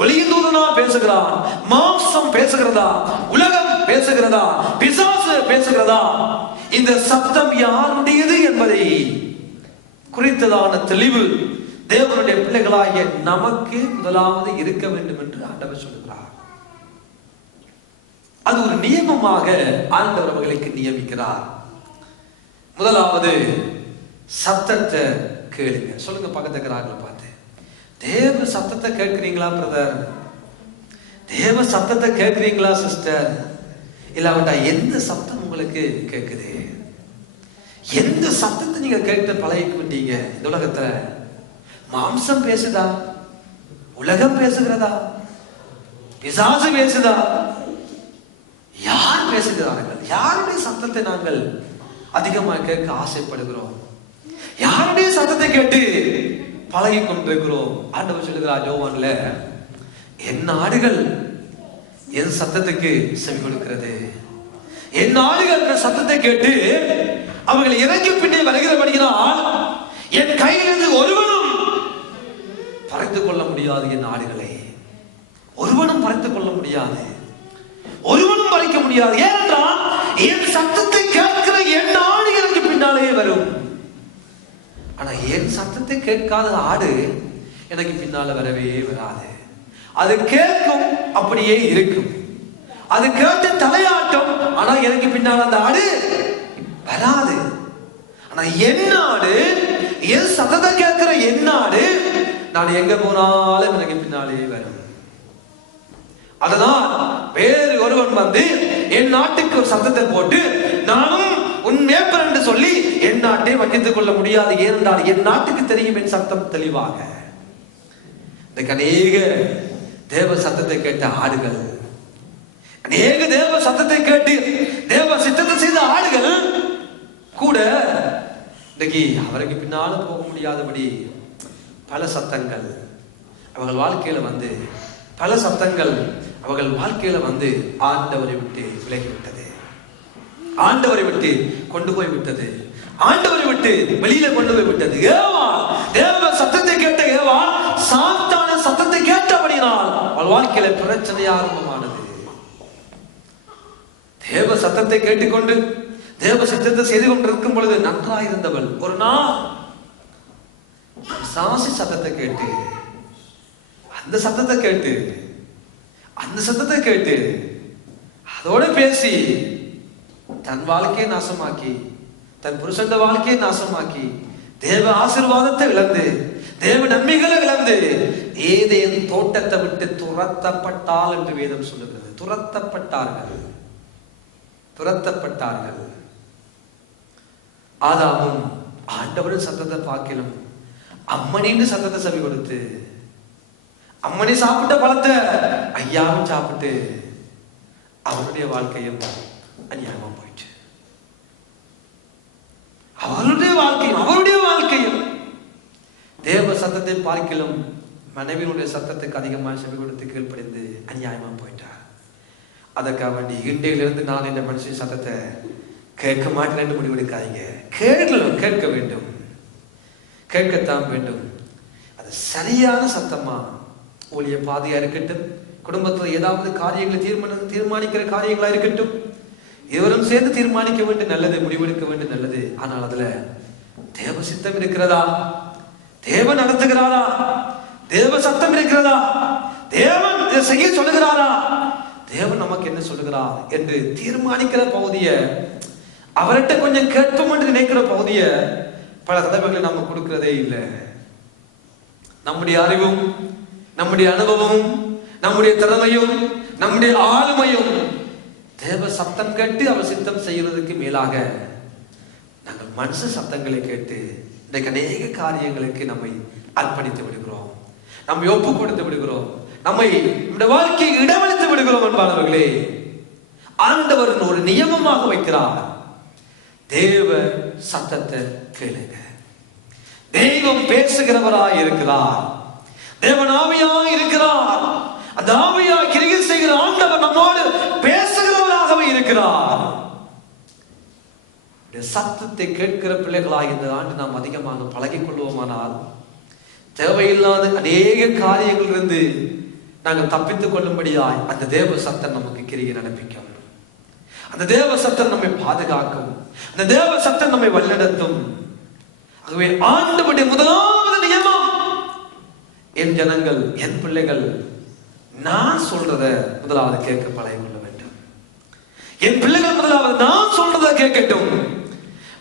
ஒளியின் தூதனா பேசுகிறார், மாம்சம் பேசுகிறதா, உலகம் பேசுகிறதா, பிசாசு பேசுகிறதா, இந்த சத்தம் யாருடையது என்பதை குறித்ததான தெளிவு தேவனுடைய பிள்ளைகளாகிய நமக்கு முதலாவது இருக்க வேண்டும் என்று ஆண்டவர் சொல்கிறார். அது ஒரு நியமமாக ஆண்டவர் அவர்களுக்கு நியமிக்கிறார். முதலாவது சத்தத்தை கேளுங்க. சொல்லுங்க பக்கத்துக்கிறார்களை பார்த்து, தேவ சத்தத்தை கேட்கிறீங்களா பிரதர்? தேவ சத்தத்தை கேட்கிறீங்களா சிஸ்டர்? இல்லாவிட்டா எந்த சத்தம் உங்களுக்கு கேட்குது? எந்த சத்தத்தை நீங்க கேட்டு பழகிக்கிட்டீங்க? இந்த உலகத்துல மாம்சம் பேசுதா, உலகம் பேசுகிறதா, பிசாசு பேசுதா, யார் பேசுகிறார்கள்? யாருடைய சத்தத்தை நாங்கள் அதிகமாக கேட்க ஆசைப்படுகிறோம்? யாருடைய சத்தத்தை கேட்டு பழகி கொண்டிருக்கிறோம்? ஆண்டவர் சொல்லுகிறார் யோவான்ல, என் ஆடுகள் என் சத்தத்துக்கு செவி கொடுக்கிறது. என் ஆடுகள் சத்தத்தை கேட்டு அவர்கள் இறங்கி பின்னே வருகிறபடியால் என் கையிலிருந்து ஒருவனும் பறித்துக் கொள்ள முடியாது. என் ஆடுகளை ஒருவனும் பறித்துக் கொள்ள முடியாது, ஒருவனும் பறிக்க முடியாது. ஏனென்றால் என் சத்தத்தை கேட்கிற என் ஆடு எனக்கு பின்னாலே வரும். ஆனா என் சத்தத்தை கேட்காத ஆடு எனக்கு பின்னால வரவே வராது. அது கேட்கும், அப்படியே இருக்கும். அது கேட்டு தலையாட்டம், ஆனா எனக்கு பின்னால் அந்த ஆடு வராது. ஆனா என் ஆடு, என் சத்தத்தை கேட்கிற என் ஆடு நான் எங்க போனாலும் எனக்கு பின்னாலே வரும். அதனால் வேறு ஒருவன் வந்து என் நாட்டுக்கு ஒரு சத்தத்தை போட்டு நானும் உன் மேய்ப்பன் என்று சொல்லி என் நாட்டை வகித்துக் கொள்ள முடியாது. ஏனென்றால் என் நாட்டுக்கு தெரியும் என் சத்தம் தெளிவாக. அநேக தேவ சத்தத்தை கேட்ட ஆடுகள், அநேக தேவ சத்தத்தை கேட்டு தேவ சித்தத்தை செய்த ஆடுகள் கூட இன்னைக்கு அவருக்கு பின்னால போக முடியாதபடி பல சத்தங்கள் அவர்கள் வாழ்க்கையில வந்து, பல சத்தங்கள் அவர்கள் வாழ்க்கையில வந்து ஆண்டவரை விட்டு விலகிவிட்டது, ஆண்டவரை விட்டு கொண்டு போய் விட்டது, ஆண்டவரை விட்டு வெளியில கொண்டு போய் விட்டது. ஏவாள் தேவ சத்தத்தை கேட்ட ஏவாள் சாத்தான சத்தத்தை கேட்டபடியினால் அவள் வாழ்க்கையில பிரச்சனை ஆரம்பமானது. தேவ சத்தத்தை கேட்டுக்கொண்டு தேவ சித்தத்தை செய்து கொண்டிருக்கும் பொழுது நன்றாயிருந்தவள் ஒரு நாள் சாசி சத்தத்தை கேட்டு, அந்த சத்தத்தை கேட்டு, அந்த சத்தத்தை கேட்டு அதோட பேசி தன் வாழ்க்கையை நாசமாக்கி, தன் புருஷன் வாழ்க்கையை நாசமாக்கி, தேவ ஆசீர்வாதத்தை இழந்து, தேவ நன்மைகளை இழந்து ஏதேன் தோட்டத்தை விட்டு துரத்தப்பட்டாள் என்று வேதம் சொல்லுகிறது. துரத்தப்பட்டார்கள், துரத்தப்பட்டார்கள். ஆதாமும் ஆண்டவரின் சத்தத்தை பார்க்கலும் அம்மனின்னு சத்தத்தை செவி கொடுத்து, அம்மனி சாப்பிட்ட பழத்தை ஐயாவும் சாப்பிட்டு அவருடைய வாழ்க்கையும் அநியாயமா போயிடுச்சு. அவருடைய வாழ்க்கையும் தேவ சத்தத்தை பார்க்கலும் மனைவியினுடைய சத்தத்துக்கு அதிகமாக செவி கொடுத்து கீழ்ப்படிந்து அநியாயமா போயிட்டார். அதற்காக வேண்டி இன்றையிலிருந்து நான் இந்த மனுஷன் சத்தத்தை கேட்க மாட்டேன் என்று முடிவெடுக்காதீங்க. கேட்க வேண்டும், கேட்கத்தான் வேண்டும். அது சரியான சத்தமா, ஊழிய பாதையா இருக்கட்டும், குடும்பத்தில் ஏதாவது காரியங்களை தீர்மானிக்கிற காரியங்களா இருக்கட்டும், இவரும் சேர்ந்து தீர்மானிக்க வேண்டும், நல்லது முடிவெடுக்க வேண்டும், நல்லது. ஆனால் அதுல தேவ சித்தம் இருக்கிறதா? தேவன் நடத்துகிறாரா? தேவ சத்தம் இருக்கிறதா? தேவன் இதை செய்ய சொல்லுகிறாரா? தேவன் நமக்கு என்ன சொல்லுகிறார் என்று தீர்மானிக்கிற பகுதியை, அவர்கிட்ட கொஞ்சம் கேட்போம் என்று நினைக்கிற பகுதியை பல தடவைகளை நம்ம கொடுக்கிறதே இல்லை. நம்முடைய அறிவும், நம்முடைய அனுபவமும், நம்முடைய திறமையும், நம்முடைய ஆளுமையும் தேவ சத்தம் கேட்டு அவர் சித்தம் செய்வதற்கு மேலாக நாங்கள் மனுஷ சத்தங்களை கேட்டு இன்றைக்கு அநேக காரியங்களுக்கு நம்மை அர்ப்பணித்து விடுகிறோம், நம்மை ஒப்பு கொடுத்து விடுகிறோம், நம்மை நம்முடைய வாழ்க்கையை இடமளித்து விடுகிறோம். என்பார்களே, ஆண்டவர் ஒரு நியமமாக வைக்கிறார், தேவ சத்தத்தை கேளுங்க. தெய்வம் பேசுகிறவராய் இருக்கிறார், தேவன் ஆவியாய் இருக்கிறார். அந்த ஆவியாய் கிரியை வைக்கிறார். சத்தத்தை கேட்கிற பிள்ளைகளாக இந்த ஆண்டு நாம் அதிகமாக பழகிக் கொள்வோமானால் தேவையில்லாத அநேக காரியங்கள் இருந்து நாங்கள் தப்பித்துக் கொள்ளும்படியாய் அந்த தேவ சத்தம் நமக்கு கிரியை நடப்பிக்கும். அந்த தேவ சத்தம் நம்மை பாதுகாக்கும். அந்த தேவ சத்தம் நம்மை வழிநடத்தும். ஆகவே ஆண்டவருடைய முதலாவது நியமம், என் ஜனங்கள், என் பிள்ளைகள் நான் சொல்றத முதலாவது கேட்க பழகிக் கொள்ள வேண்டும். என் பிள்ளைகள் முதலாவது நான் சொல்றத கேட்கட்டும்.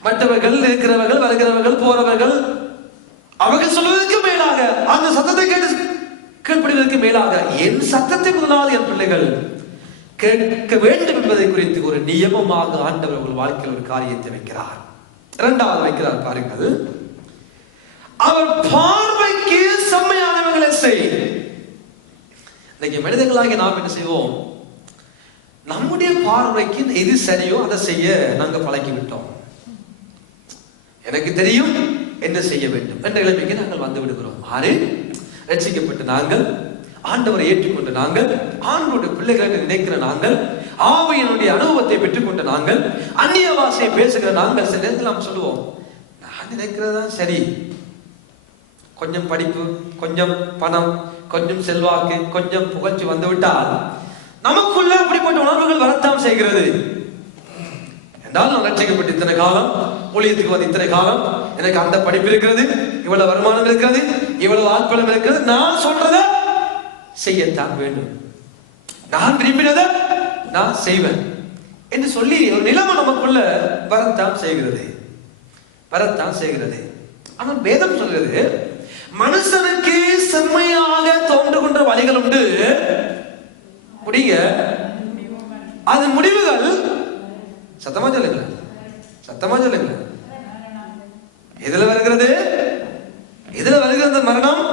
மற்றவர்கள் இருக்கிறவர்கள், வருகிறவர்கள், போறவர்கள் அவர்கள் சொல்வதற்கு மேலாக, அந்த சத்தத்தை கேட்டு கீழ்ப்படிவதற்கு மேலாக என் சத்தத்தை முதலாவது என் பிள்ளைகள் கேட்க வேண்டும் என்பதை குறித்து ஒரு நியமமாக ஆண்டவர் உங்கள் வாழ்க்கையில் ஒரு காரியத்தை வைக்கிறார். இரண்டாவது வைக்கிறார் பாருங்கள், அவர் பார்வைக்கு செம்மையானவர்களை செய். இன்னைக்கு மனிதர்களாகி நாம் என்ன செய்வோம்? நம்முடைய பார்வைக்கு எது சரியோ அதை செய்ய நாங்கள் பழக்கி விட்டோம். எனக்கு தெரியும் என்ன செய்ய வேண்டும் என்ற நிலைமைக்கு நாங்கள் வந்து விடுகிறோம். ஆறு ரட்சிக்கப்பட்ட நாங்கள், ஆண்டவரை ஏற்றுக்கொண்ட நாங்கள், ஆண்டவருடைய பிள்ளைகளை நினைக்கிற நாங்கள், ஆவியினுடைய அனுபவத்தை பெற்றுக்கொண்ட நாங்கள், அந்நிய பாஷையை பேசுகிற நாங்கள் சில நேரத்தில் நாம் சொல்லுவோம், நான் நினைக்கிறதா சரி. கொஞ்சம் படிப்பு, கொஞ்சம் பணம், கொஞ்சம் செல்வாக்கு, கொஞ்சம் புகழ்ச்சி வந்துவிட்டால் நமக்குள்ள அப்படிப்பட்ட உணர்வுகள் வரத்தான் செய்கிறது. என்றால் நான் ரட்சிக்கப்பட்டு இத்தனை காலம், ஊழியத்துக்கு வந்து இத்தனை காலம், எனக்கு அந்த படிப்பு இருக்கிறது, இவ்வளவு வருமானம் இருக்கிறது, இவ்வளவு ஆட்பலம் இருக்கிறது, நான் சொல்றத செய்யத்தான் வேண்டும், நான் விரும்பினதை நான் செய்வேன் என்று சொல்லி ஒரு நிலைமை நமக்குள்ள வரத்தான் செய்கிறது. ஆனால் வேதம் சொல்கிறது, மனுஷனுக்கு செம்மையாக தோன்றுகின்ற வழிகள் உண்டு, முடிய அது முடிவுகள் சத்தமா சொல்லுங்க. எதுல வருகிறது மரணம்?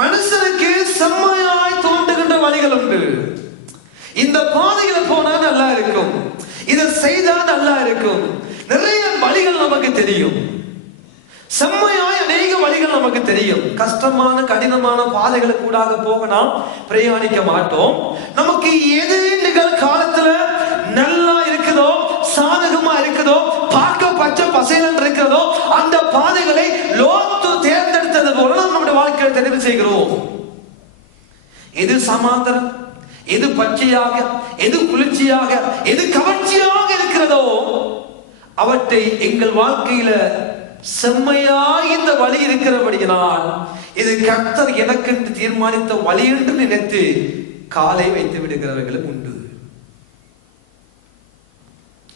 மனுஷனுக்கு செம்மையாய் தோன்றுகின்ற வழிகள் உண்டு. இந்த பாதையில போனா நல்லா இருக்கும், இதை செய்தா நல்லா இருக்கும். நிறைய வழிகள் நமக்கு தெரியும், செம்மையாய் அநேக வழிகள் நமக்கு தெரியும். கஷ்டமான கடினமான பாதைகளுக்கு கூடாக போக நாம் பிரயாணிக்க மாட்டோம். நமக்கு எது நிகழ்காலத்துல நல்லா இருக்குதோ, சாதகமா இருக்குதோ, பார்க்க பச்சை பசையில் இருக்கிறதோ, அந்த பாதைகளை லோத்து தேர்ந்தெடுத்தது போல நாம் நம்முடைய வாழ்க்கையை தெரிவு செய்கிறோம். எது சமாந்தரம், எது பச்சையாக, எது குளிர்ச்சியாக, எது கவர்ச்சியாக இருக்கிறதோ அவற்றை எங்கள் வாழ்க்கையில செம்மையாய் இந்த வழி இருக்கிறபடியினால் இது கர்த்தர் எனக்கு தீர்மானித்த வழி என்று நினைத்து காலை வைத்து விடுகிறவர்களும் உண்டு.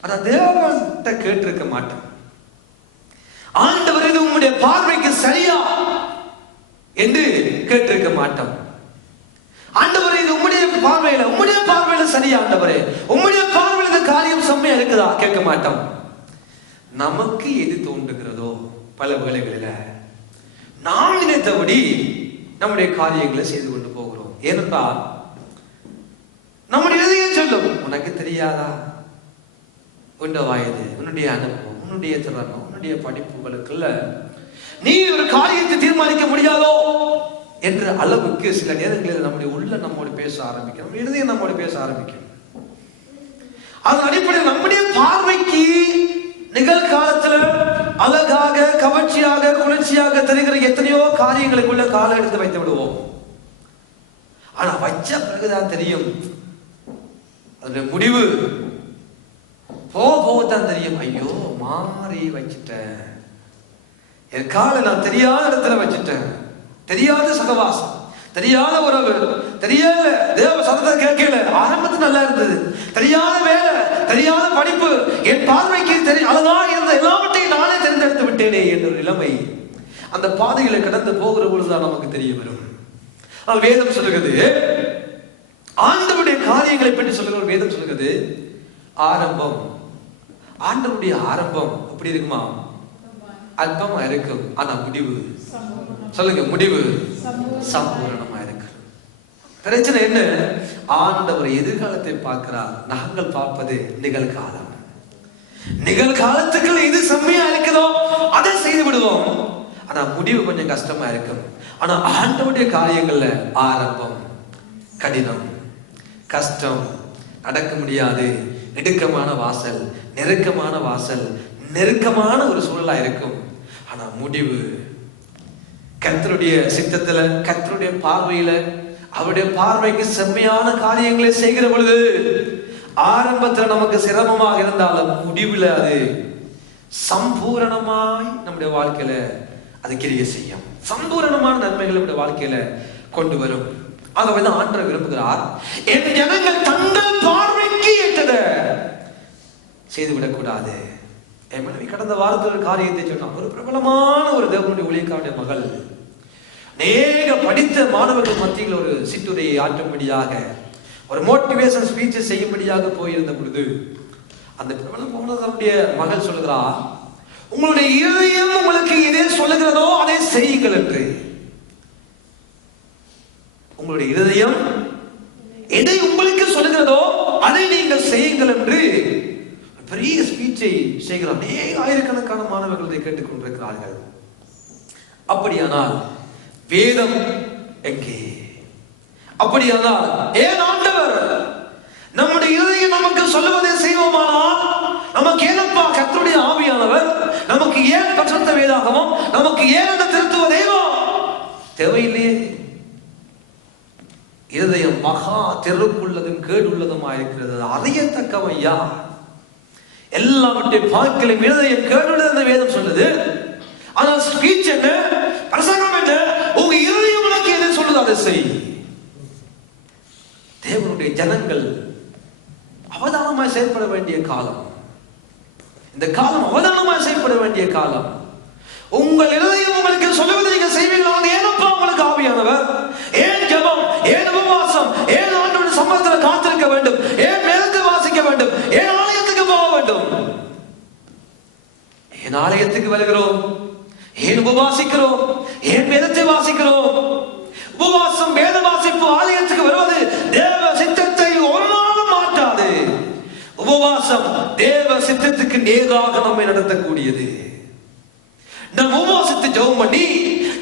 ஆனா தேவன்கிட்ட கேட்டிருக்க மாட்டேன், ஆண்டவர் இது உங்களுடைய பார்வைக்கு சரியா என்று கேட்டிருக்க மாட்டோம். ஆண்டவரே இது உம்முடைய பார்வையில சரியா, ஆண்டவரே உம்முடைய பார்வையில இந்த காரியம் செம்மையா இருக்குதா கேட்க மாட்டோம். நமக்கு எது தோன்றுகிறதோ பல வேளைகளில நாம் நினைத்தபடி நம்முடைய காரியங்களை செய்து கொண்டு போகிறோம். ஏனென்றால் நம்முடைய இதயம் சொல்லும், உனக்கு தெரியாதா, உன்னுடைய வயது, உன்னுடைய அனுபவம், உன்னுடைய திறமை, உன்னுடைய படிப்புகளுக்குள்ள நீ ஒரு காரியத்தை தீர்மானிக்க முடியாதோ என்ற அளவுக்கு சில நேரங்களில் நம்முடைய உள்ள நம்மோடு பேச ஆரம்பிக்கும், நம்ம இதயம் நம்மோடு பேச ஆரம்பிக்கும். அதன் அடிப்படையில் நம்முடைய பார்வைக்கு நிகழ்காலத்துல அழகாக, கவர்ச்சியாக, குளிர்ச்சியாக தெரிகிற எத்தனையோ காரியங்களுக்குள்ள காலை எடுத்து வைத்து விடுவோம். ஆனா வச்ச பிறகுதான் தெரியும் அதனுடைய முடிவு. போகத்தான் தெரியும், ஐயோ மாறி வச்சுட்டேன், என் காலை நான் தெரியாத இடத்துல வச்சுட்டேன், தெரியாத சகவாசம், தெரியாத உறவு, தெரியாத தேவ சத்தத்தை கேட்கல, ஆரம்பத்து நல்லா இருந்தது, தெரியாத வேலை, தெரியாத படிப்பு, என் பார்வைக்கு அழகா இருந்த எல்லாவற்றையும் நானே தேர்ந்தெடுத்து விட்டேனே என்ற நிலைமை அந்த பாதைகளை கடந்து போகிற பொழுதுதான் நமக்கு தெரிய வரும். வேதம் சொல்லுகிறது, ஆண்டவருடைய காரியங்களை பற்றி சொல்லுகிற வேதம் சொல்லுகிறது, ஆரம்பம், ஆண்டவருடைய ஆரம்பம் எப்படி இருக்குமா? அற்பமா இருக்கும், ஆனா முடிவு, சொல்லுங்க, முடிவு சம்பூரணமா இருக்கு. பிரச்சனை என்ன? ஆண்டவர் எதிர்காலத்தை பார்க்கிறார், நாங்கள் பார்ப்பது நிகழ்காலம். நிகழ்காலத்துக்குள்ள இது செம்மையா இருக்குதோ அதை செய்து விடுவோம், ஆனா முடிவு கொஞ்சம் கஷ்டமா இருக்கும். ஆனா ஆண்டவருடைய காரியங்கள்ல ஆரம்பம் கடினம், கஷ்டம், நடக்க முடியாது இடுக்கமான வாசல், நெருக்கமான வாசல், நெருக்கமான ஒரு சூழலா இருக்கும். ஆனா முடிவு கர்த்தருடைய சித்தத்துல, கர்த்தருடைய பார்வையில, அவருடைய பார்வைக்கு செம்மையான காரியங்களை செய்கிற பொழுது ஆரம்பத்துல நமக்கு சிரமமாக இருந்தாலும் முடிவுல அது சம்பூரணமாய் நம்முடைய வாழ்க்கையில அது கிரிய செய்யும். சம்பூரணமான நன்மைகளை நம்முடைய வாழ்க்கையில கொண்டு வரும். ஆகவே தான் ஆண்டவர் விரும்புகிறார், என் ஜனங்கள் தங்கள் பார்வைக்கு ஏற்றதை செய்துவிடக் கூடாது. என் மனைவி கடந்த வாரத்தில் ஒரு காரியத்தை சொன்னான். ஒரு பிரபலமான ஒரு தேவனுடைய ஊழியக்காரனுடைய மகள் அநேக படித்த மாணவர்கள் மத்தியில் ஒரு சிற்றுரையை ஆற்றும்படியாக, ஒரு மோட்டிவேஷன் ஸ்பீச் செய்யும்படியாக போயிருந்த பொழுது அந்த பிரபலமானவருடைய மகள் சொல்லுகிறார், உங்களுடைய இதயம் உங்களுக்கு எதை சொல்லுகிறதோ அதை செய்யுங்கள் என்று. உங்களுடைய இதயம் எதை உங்களுக்கு சொல்லுகிறதோ அதை நீங்கள் செய்யுங்கள் என்று பெரிய ஸ்பீச்சை செய்கிற அநேக ஆயிரக்கணக்கான மாணவர்கள் இதை கேட்டுக் கொண்டிருக்கிறார்கள். அப்படியானால் வேதம் எங்கே? அப்படியானால் ஏன் ஆண்டவர் நம்முடைய இதயம் நமக்கு சொல்லுவதை செய்வோமானால் நமக்கு ஏனப்பா கர்த்தருடைய ஆவியானவர், நமக்கு ஏன் பரிசுத்த வேதாகமம், நமக்கு ஏன் அந்த திருத்துவ தெய்வம் தேவையில்லையே. இருதயம் மகா தெருக்குள்ளதும் கேடுள்ளதுமாயிருக்கிறது, அறியத்தக்கவன் யார்? எல்லாவற்றை பார்க்கலும் இருதயம் கேடுள்ளது என்று வேதம் சொல்லுது. ஆனால் ஸ்பீச் என்ன, பிரசங்கம் என்ன, உங்க இருதயம் உனக்கு எதை சொல்லுது அதை செய். தேவனுடைய ஜனங்கள் அவதானமாய் செயல்பட வேண்டிய காலம். இந்த காலம் அவதானமாய் செயல்பட வேண்டிய காலம். உங்கள் இருதயம் உங்களுக்கு சொல்லுவதை நீங்க செய்வீங்களா? ஏனப்பா உங்களுக்கு ஆவியானவர்? ஏன் ஜெபம், ஏன் உபவாசம், ஏன் ஆண்டவருடைய சம்பளத்தில் காத்திருக்க வேண்டும், ஏன் வேதத்தை வாசிக்க வேண்டும், ஏன் ஆலயத்துக்கு போக வேண்டும், ஏன் ஆலயத்துக்கு வருகிறோம், ஏன் உபவாசிக்கிறோம், ஏன் வேதத்தை வாசிக்கிறோம்? உபவாசம், வேத வாசிப்பு, ஆலயத்துக்கு வருவது தேவ சித்தத்தை ஒரு நாளும் மாற்றாது. உபவாசம் தேவ சித்தத்துக்கு நேராக நம்மை நடத்தக்கூடியது. நம் உபவாசத்தை ஜெபம் பண்ணி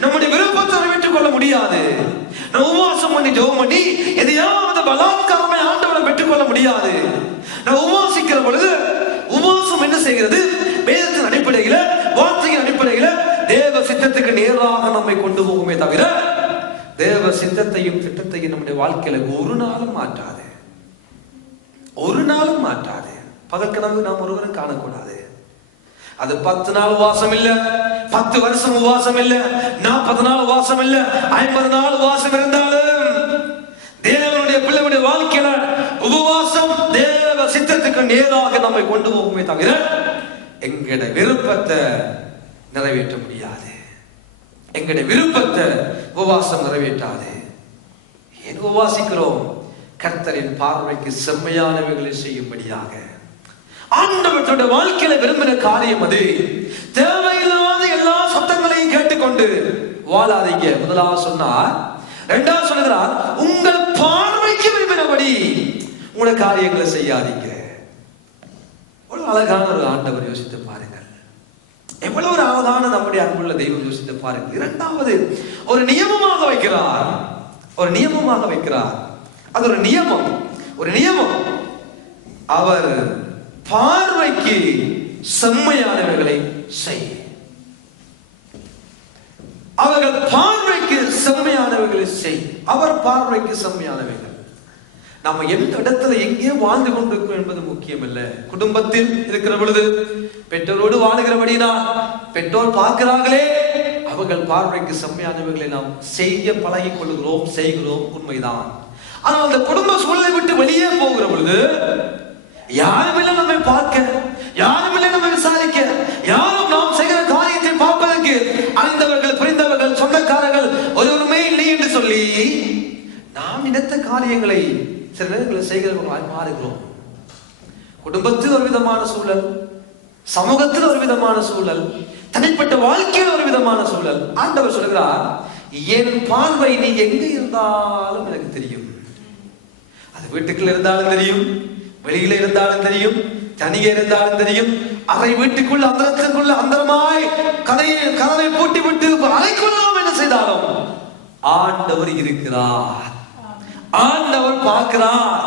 நம்முடைய விருப்பத்தை நிறைவேற்றிக் கொள்ள முடியாது. நம் உபவாசம் பண்ணி ஜெபம் பண்ணி எதையாவது பலாத்காரமே ஆண்டவரை பெற்றுக்கொள்ள முடியாது. நாம் உபவாசிக்கிற பொழுது உபவாசம் என்ன செய்கிறது? வேதத்தின் அடிப்படையில, வார்த்தையின் அடிப்படையில தேவ சித்தத்துக்கு நேராக நம்மை கொண்டு போகுமே தவிர தேவ சித்தத்தையும் திட்டத்தையும் நம்முடைய வாழ்க்கையில ஒரு நாளும் மாற்றாது. ஒரு நாளும் மாற்றாது. பகல் கனவு நாம் ஒருவரும் காணக்கூடாது. அது 10 நாள் உபவாசம் இல்ல, 10 வருஷம் உபவாசம் இல்ல, 40 நாள் உபவாசம் இல்ல, 50 நாள் உபவாசம் இருந்தாலும் தேவனுடைய பிள்ளைகளுடைய வாழ்க்கையில உபவாசம் தேவ சித்தத்துக்கு நேராக நம்மை கொண்டு போகுமே தவிர எங்கட விருப்பத்தை நிறைவேற்ற முடியாது. எங்கட விருப்பத்தை உபவாசம் நிறைவேற்றாது. ஏன் உபவாசிக்கிறோம்? கர்த்தரின் பார்வைக்கு செம்மையானவைகளை செய்யும்படியாக. ஆண்டவருடைய வாழ்க்கையில விரும்பின காரியம் அது. தேவையில்லாத எல்லா சத்தங்களையும் கேட்டுக்கொண்டு வாழாதீங்க. முதலாவது சொன்னார். இரண்டாவது சொல்லுகிறார், உங்கள் பார்வைக்கு விரும்பினபடி உங்களுடைய காரியங்களை செய்யாதீங்க. எவ்வளவு அழகான ஒரு ஆண்டவர், யோசித்து பாருங்கள். எவ்வளவு ஒரு அழகான நம்முடைய அன்புள்ள தெய்வம், யோசித்து பாருங்கள். இரண்டாவது ஒரு நியமமாக வைக்கிறார். ஒரு நியமமாக வைக்கிறார். அது ஒரு நியமம். ஒரு நியமம். அவர் பார்வைக்கு செம்மையானவைகளை செய். அவர்கள் பார்வைக்கு செம்மையானவைகளை செய். அவர் பார்வைக்கு செம்மையானவைகள். நம்ம எந்த இடத்துல எங்கே வாழ்ந்து கொண்டிருக்கிறோம் என்பது முக்கியம் அல்ல. குடும்பத்தில் இருக்கிற பொழுது பெற்றோரோடு வாழுகிறபடினா பெற்றோர் பார்க்கிறார்களே, அவர்கள் பார்வைக்கு செம்மையானவைகளை நாம் செய்ய பழகிக் கொள்கிறோம், செய்கிறோம், உண்மைதான். ஆனால் அந்த குடும்ப சூழலை விட்டு வெளியே போகிற பொழுது யாரும் இல்லை நம்மை பார்க்க, யாரும் இல்லை நம்மை விசாரிக்க, யாரும் நாம் செய்கிற காரியத்தை பார்ப்பதற்கு அறிந்தவர்கள், புரிந்தவர்கள், சொந்தக்காரர்கள் ஒருவருமே இல்லை என்று சொல்லி நாம் நினைத்த காரியங்களை சில நேரங்களில் செய்கிறவர்களாய் மாறுகிறோம். குடும்பத்தில் ஒரு விதமான சூழல், சமூகத்தில் ஒரு விதமான சூழல், தனிப்பட்ட வாழ்க்கையில் ஒரு விதமான சூழல். ஆண்டவர் சொல்கிறார், என் பார்வை நீ எங்க இருந்தாலும் எனக்கு தெரியும். அது வீட்டுக்குள்ள இருந்தாலும் தெரியும், வெளியில இருந்தாலும் தெரியும், தனியே இருந்தாலும் தெரியும், அறை வீட்டுக்குள்ள அந்தரத்துக்குள்ள அந்தரமாய் கதவை பூட்டி விட்டு அறைக்குள்ளாம் என்ன செய்தாலும் ஆண்டவர் இருக்கிறார். ஆண்டவர் பார்க்கிறார்.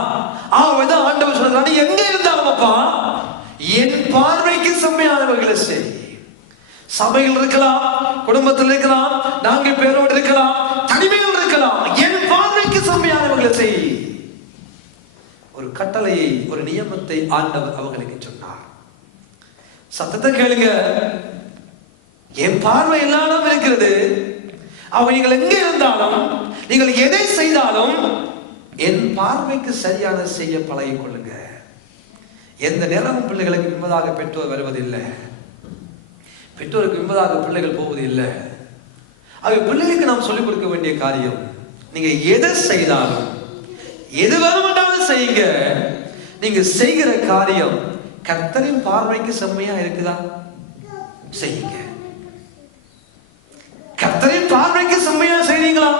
ஆகவேதான் ஆண்டவர் சொல்றாரு, எங்க இருந்தாலும் அப்பா என் பார்வைக்கு செம்மையானவர்களை செய். சபையில் இருக்கலாம், குடும்பத்தில் இருக்கலாம், நான்கு பேரோடு இருக்கலாம், தனிமையில் இருக்கலாம், என் பார்வைக்கு செம்மையானவர்களை செய். ஒரு கட்டளையை, ஒரு நியமத்தை ஆண்டவர் அவங்களுக்கு சொன்னார். சத்தத்தை கேளுங்க, என் பார்வை எல்லாரும் இருக்கிறது. அவங்க நீங்கள் எங்க இருந்தாலும், நீங்கள் எதை செய்தாலும் என் பார்வைக்கு சரியான செய்ய பழகிக் கொள்ளுங்க. எந்த நேரமும் பிள்ளைகளுக்கு விம்பதாக பெற்றோர் வருவதில்லை, பெற்றோருக்கு விம்பதாக பிள்ளைகள் போவதில்லை. அவை பிள்ளைகளுக்கு நாம் சொல்லிக் கொடுக்க வேண்டிய காரியம், நீங்க எதை செய்தாலும் எது வருமானாலும் செய்யுங்க. நீங்க செய்கிற காரியம் கர்த்தரின் பார்வைக்கு செம்மையா இருக்குதா? செய்யுங்க. கர்த்தரின் பார்வைக்கு செம்மையா செய்றீங்களா?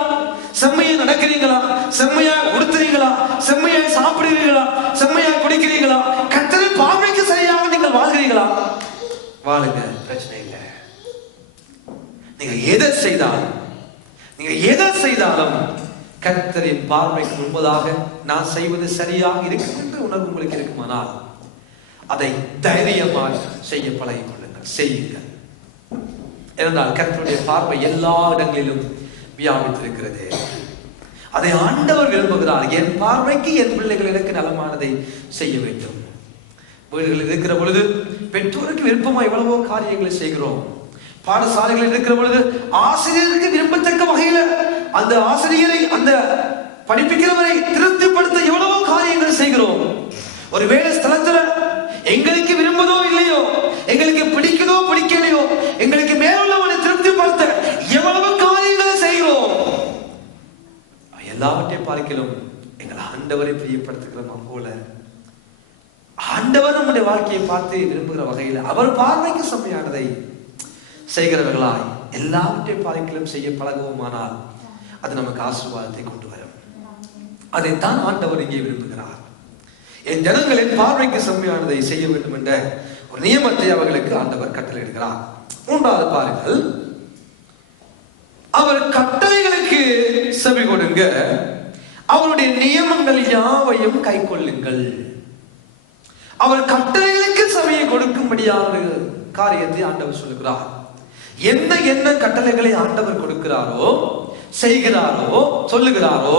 செம்மையா நடக்கிறீங்களா? செம்மையா உடுத்துறீங்களா? செம்மையா சாப்பிடுறீங்களா? செம்மையா குடிக்கிறீங்களா? கர்த்தரின் பார்வைக்கு சரியாக நீங்கள் வாழ்கிறீங்களா? வாழுங்க, பிரச்சனை இல்லை. நீங்க எதை செய்தாலும் கர்த்தரின் பார்வைக்கு முன்பதாக நான் செய்வது சரியாக இருக்கும் என்ற உணர்வு உங்களுக்கு இருக்குமானால் அதை தைரியமாக செய்ய பழகிக் கொள்ளுங்கள், செய்யுங்கள். ஏனென்றால் கர்த்தருடைய பார்வை எல்லா இடங்களிலும் வியாபித்திருக்கிறது. அதை ஆண்டவர் விரும்புகிறார். என் பார்வைக்கு என் பிள்ளைகள் எனக்கு நலமானதை செய்ய வேண்டும். வீடுகளில் இருக்கிற பொழுது பெற்றோருக்கு விருப்பமா எவ்வளவோ காரியங்களை செய்கிறோம். பாடசாலைகளில் இருக்கிற பொழுது ஆசிரியருக்கு விரும்பத்தக்க வகையில அந்த ஆசிரியரை, அந்த படிப்பிக்கிறவரை திருப்திப்படுத்த எவ்வளவோ காரியங்கள் செய்கிறோம். ஒரு வேலை ஸ்தலத்துல எங்களுக்கு விரும்புதோ இல்லையோ, எங்களுக்கு பிடிக்குதோ பிடிக்கலையோ, எங்களுக்கு மேலுள்ளவனை திருப்திப்படுத்த எவ்வளவு காரியங்களை செய்கிறோம். எல்லாவற்றையும் பார்க்கலாம் எங்கள் ஆண்டவரை பிரியப்படுத்துகிறோமா போல ஆண்டவர் நம்முடைய வாழ்க்கையை பார்த்து விரும்புகிற வகையில் அவர் பார்வைக்கு செம்மையானதை செய்கிறவர்களாய் எல்லாவற்றையும் பார்க்கலாம் செய்ய பழகுவோமானால் அது நமக்கு ஆசீர்வாதத்தை கொண்டு வரும். அதைத்தான் ஆண்டவர் இங்கே விரும்புகிறார். என் ஜனங்களின் பார்வைக்கு செம்மையானதை செய்ய வேண்டும் என்ற ஒரு நியமத்தை அவர்களுக்கு ஆண்டவர் கட்டளையிடுகிறார். மூன்றாவது பாருங்கள், அவர் கட்டளைகளுக்கு செவி கொடுங்க, அவருடைய நியமங்கள் யாவையும் கை கொள்ளுங்கள். அவர் கட்டளைகளுக்கு செவியை கொடுக்கும்படியான காரியத்தை ஆண்டவர் சொல்லுகிறார். என்ன கட்டளைகளை ஆண்டவர் கொடுக்கிறாரோ, செய்கிறாரோ, சொல்லுகிறாரோ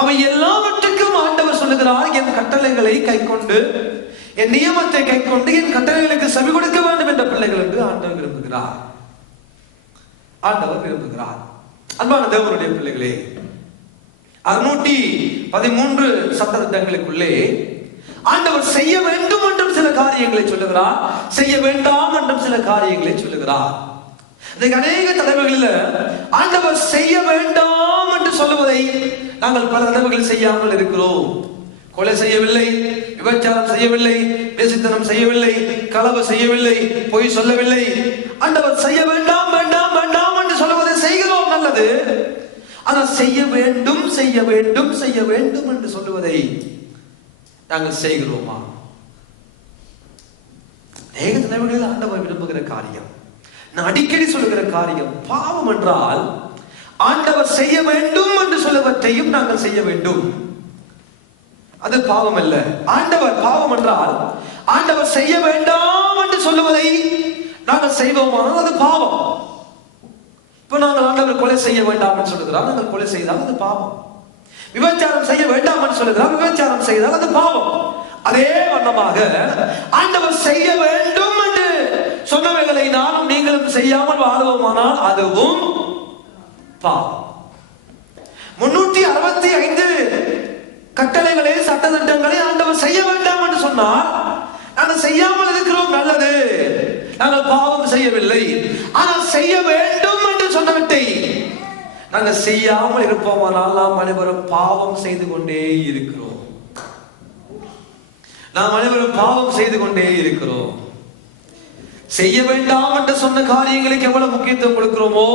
அவை எல்லாவற்றுக்கும் ஆண்டவர் சொல்லுகிறார், என் கட்டளைகளை கை கொண்டு, என் நியமத்தை கை கொண்டு என் கட்டளைகளுக்கு செவி கொடுக்க வேண்டும் என்ற பிள்ளைகள் என்று ஆண்டவர் விரும்புகிறார். அன்பான தேவனுடைய பிள்ளைகளே, 613 சட்டத்திட்டங்களுக்குள்ளே ஆண்டவர் செய்ய வேண்டும் என்றும் சில காரியங்களை சொல்லுகிறார், செய்ய வேண்டாம் என்றும் சில காரியங்களை சொல்லுகிறார். அநேக தலைவர்களில் ஆண்டவர் செய்ய வேண்டாம் என்று சொல்லுவதை நாங்கள் பல தடவைகள் செய்யாமல் இருக்கிறோம். கொலை செய்யவில்லை, விபச்சாரம் செய்யவில்லை, வேசித்தனம் செய்யவில்லை, களவு செய்யவில்லை, பொய் சொல்லவில்லை. ஆண்டவர் செய்ய வேண்டாம் வேண்டாம் வேண்டாம் என்று சொல்லுவதை செய்கிறோம், நல்லது. ஆனால் செய்ய வேண்டும் செய்ய வேண்டும் செய்ய வேண்டும் என்று சொல்லுவதை நாங்கள் செய்கிறோமா? அநேக தலைவர்களில் ஆண்டவர் விரும்புகிற காரியம், நான் அடிக்கடி சொல்லுகிற காரியம், பாவம் என்றால் ஆண்டவர் செய்ய வேண்டும் என்று சொல்லுவதையும் நாங்கள் செய்ய வேண்டும். அது பாவம் அல்ல. ஆண்டவர் பாவம் என்றால் ஆண்டவர் செய்ய வேண்டாம் என்று சொல்லுவதை நாங்கள் செய்வோமானால் அது பாவம். இப்ப நாங்கள் ஆண்டவர் கொலை செய்ய வேண்டாம் என்று சொல்லுகிறார், நாங்கள் கொலை செய்தால் அது பாவம். விபச்சாரம் செய்ய வேண்டாம் என்று சொல்லுகிறார், விபச்சாரம் செய்தால் அது பாவம். அதே வண்ணமாக ஆண்டவர் செய்ய வேண்டும் என்று சொன்னவைகளை நானும் நீங்களும் செய்யாமல் வாழ்வோமானால் அதுவும் பாவம். 365 கட்டளைகளை, சட்டத்திட்டங்களை ஆண்டவர் செய்ய வேண்டாம் என்று சொன்னால் நாங்கள் செய்யாமல் இருக்கிறோம், நல்லது, நாங்கள் பாவம் செய்யவில்லை. ஆனால் செய்ய வேண்டும் என்று சொன்னவற்றை நாங்கள் செய்யாமல் இருப்போமானால் நாம் அனைவரும் பாவம் செய்து கொண்டே இருக்கிறோம். நாம் அனைவரும் பாவம் செய்து கொண்டே இருக்கிறோம். செய்ய வேண்டாம் என்று சொன்ன காரியங்களுக்கு எவ்வளவு முக்கியத்துவம் கொடுக்கிறோமோ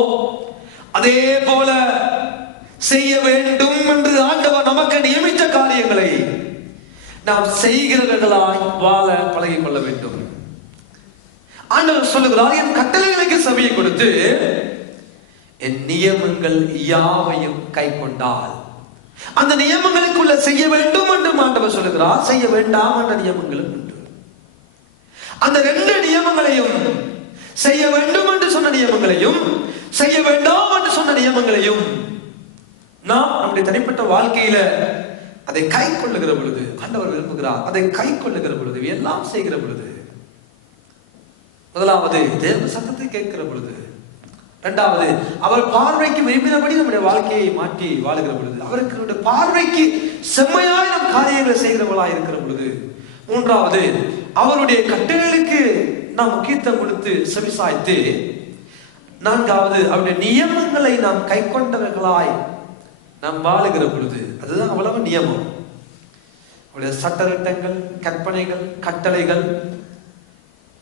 அதே போல செய்ய வேண்டும் என்று ஆண்டவர் நமக்கு நியமித்த காரியங்களை நாம் செய்கிறவர்களாய் வாழ பழகிக் கொள்ள வேண்டும். ஆண்டவர் சொல்லுகிறார், என் கட்டளைகளுக்கு செவியை கொடுத்து என் நியமங்கள் யாவையும் கை கொண்டால் அந்த நியமங்களுக்குள்ள செய்ய வேண்டும் என்று ஆண்டவர் சொல்லுகிறார், செய்ய வேண்டாம் என்ற நியமங்களும் உண்டு. அந்த ரெண்டு நியமங்களையும், செய்ய வேண்டும் என்று சொன்ன நியமங்களையும் செய்ய வேண்டாம் என்று சொன்ன நியமங்களையும் நாம் நம்முடைய தனிப்பட்ட வாழ்க்கையில அதை கை கொள்ளுகிற பொழுது, ஆண்டவர் விரும்புகிறார், அதை கை கொள்ளுகிற பொழுது, எல்லாம் செய்கிற பொழுது, முதலாவது தேவ சத்தத்தை கேட்கிற பொழுது, இரண்டாவது அவர் பார்வைக்கு விரும்பினபடி நம்முடைய வாழ்க்கையை மாற்றி வாழுகிற பொழுது, அவருக்கு பார்வைக்கு செம்மையாய் நம் காரியங்களை செய்கிறவர்களாய் இருக்கிற பொழுது, மூன்றாவது அவருடைய கட்டளைகளுக்கு நாம் முக்கியத்துவம் கொடுத்து செவிசாய்த்து, நான்காவது அவருடைய நியமங்களை நாம் கை கொண்டவர்களாய் நாம் வாழுகிற பொழுது, அதுதான் அவ்வளவு நியமம். அவருடைய சட்டதிட்டங்கள், கற்பனைகள், கட்டளைகள்,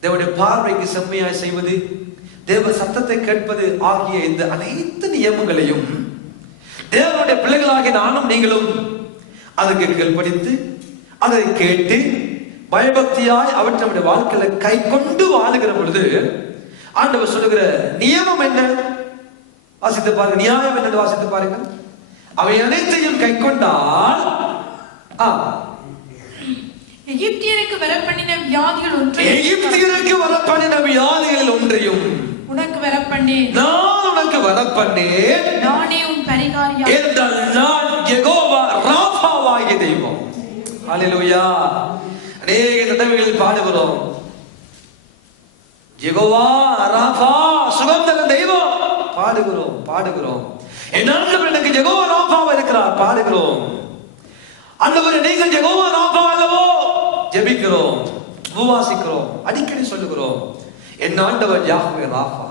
தேவனுடைய பார்வைக்கு செம்மையாய் செய்வது, தேவ சத்தத்தை கேட்பது ஆகிய இந்த அனைத்து நியமங்களையும் தேவனுடைய பிள்ளைகளாகிய நானும் நீங்களும் அதுக்கு கீழ்ப்படித்து அதை கேட்டு பயபக்தியாய் அவற்றை நம்முடைய வாழ்க்கையில கை கொண்டு வாழுகிற பொழுது ஆண்டவர் சொல்லுகிற நியமம் என்ன? வாசித்து பாருங்க. நியாயம் என்னன்னு வாசித்து பாருங்க. அவை அனைத்தையும் கை கொண்டால் எகிப்தியருக்கு வரப்பண்ணின வியாதிகள் ஒன்றையும், எகிப்தியருக்கு வரப்பண்ணின வியாதிகளில் ஒன்றையும் உனக்கு வரப்பண்ணேன், நான் உனக்கு வரப்பண்ணேன், நானே உன் பரிகாரியா என்றால் நான் யெகோவா ராஃபாவாகிய தெய்வம். ஹல்லேலூயா. அநேக தடவைகளில் பாடுகிறோம், யெகோவா ராஃபா, சுகம் தரும் தெய்வம். பாடுகிறோம். என் ஆண்டவர் எனக்கு யெகோவா ராஃபாவா இருக்கிறார், பாடுகிறோம். ஆண்டவரே நீங்கள் யெகோவா ராஃபா அல்லவோ, ஜெபிக்கிறோம், உபவாசிக்கிறோம், அடிக்கடி சொல்லுகிறோம், என் ஆண்டவர் யாஹ்வே ராஃபா.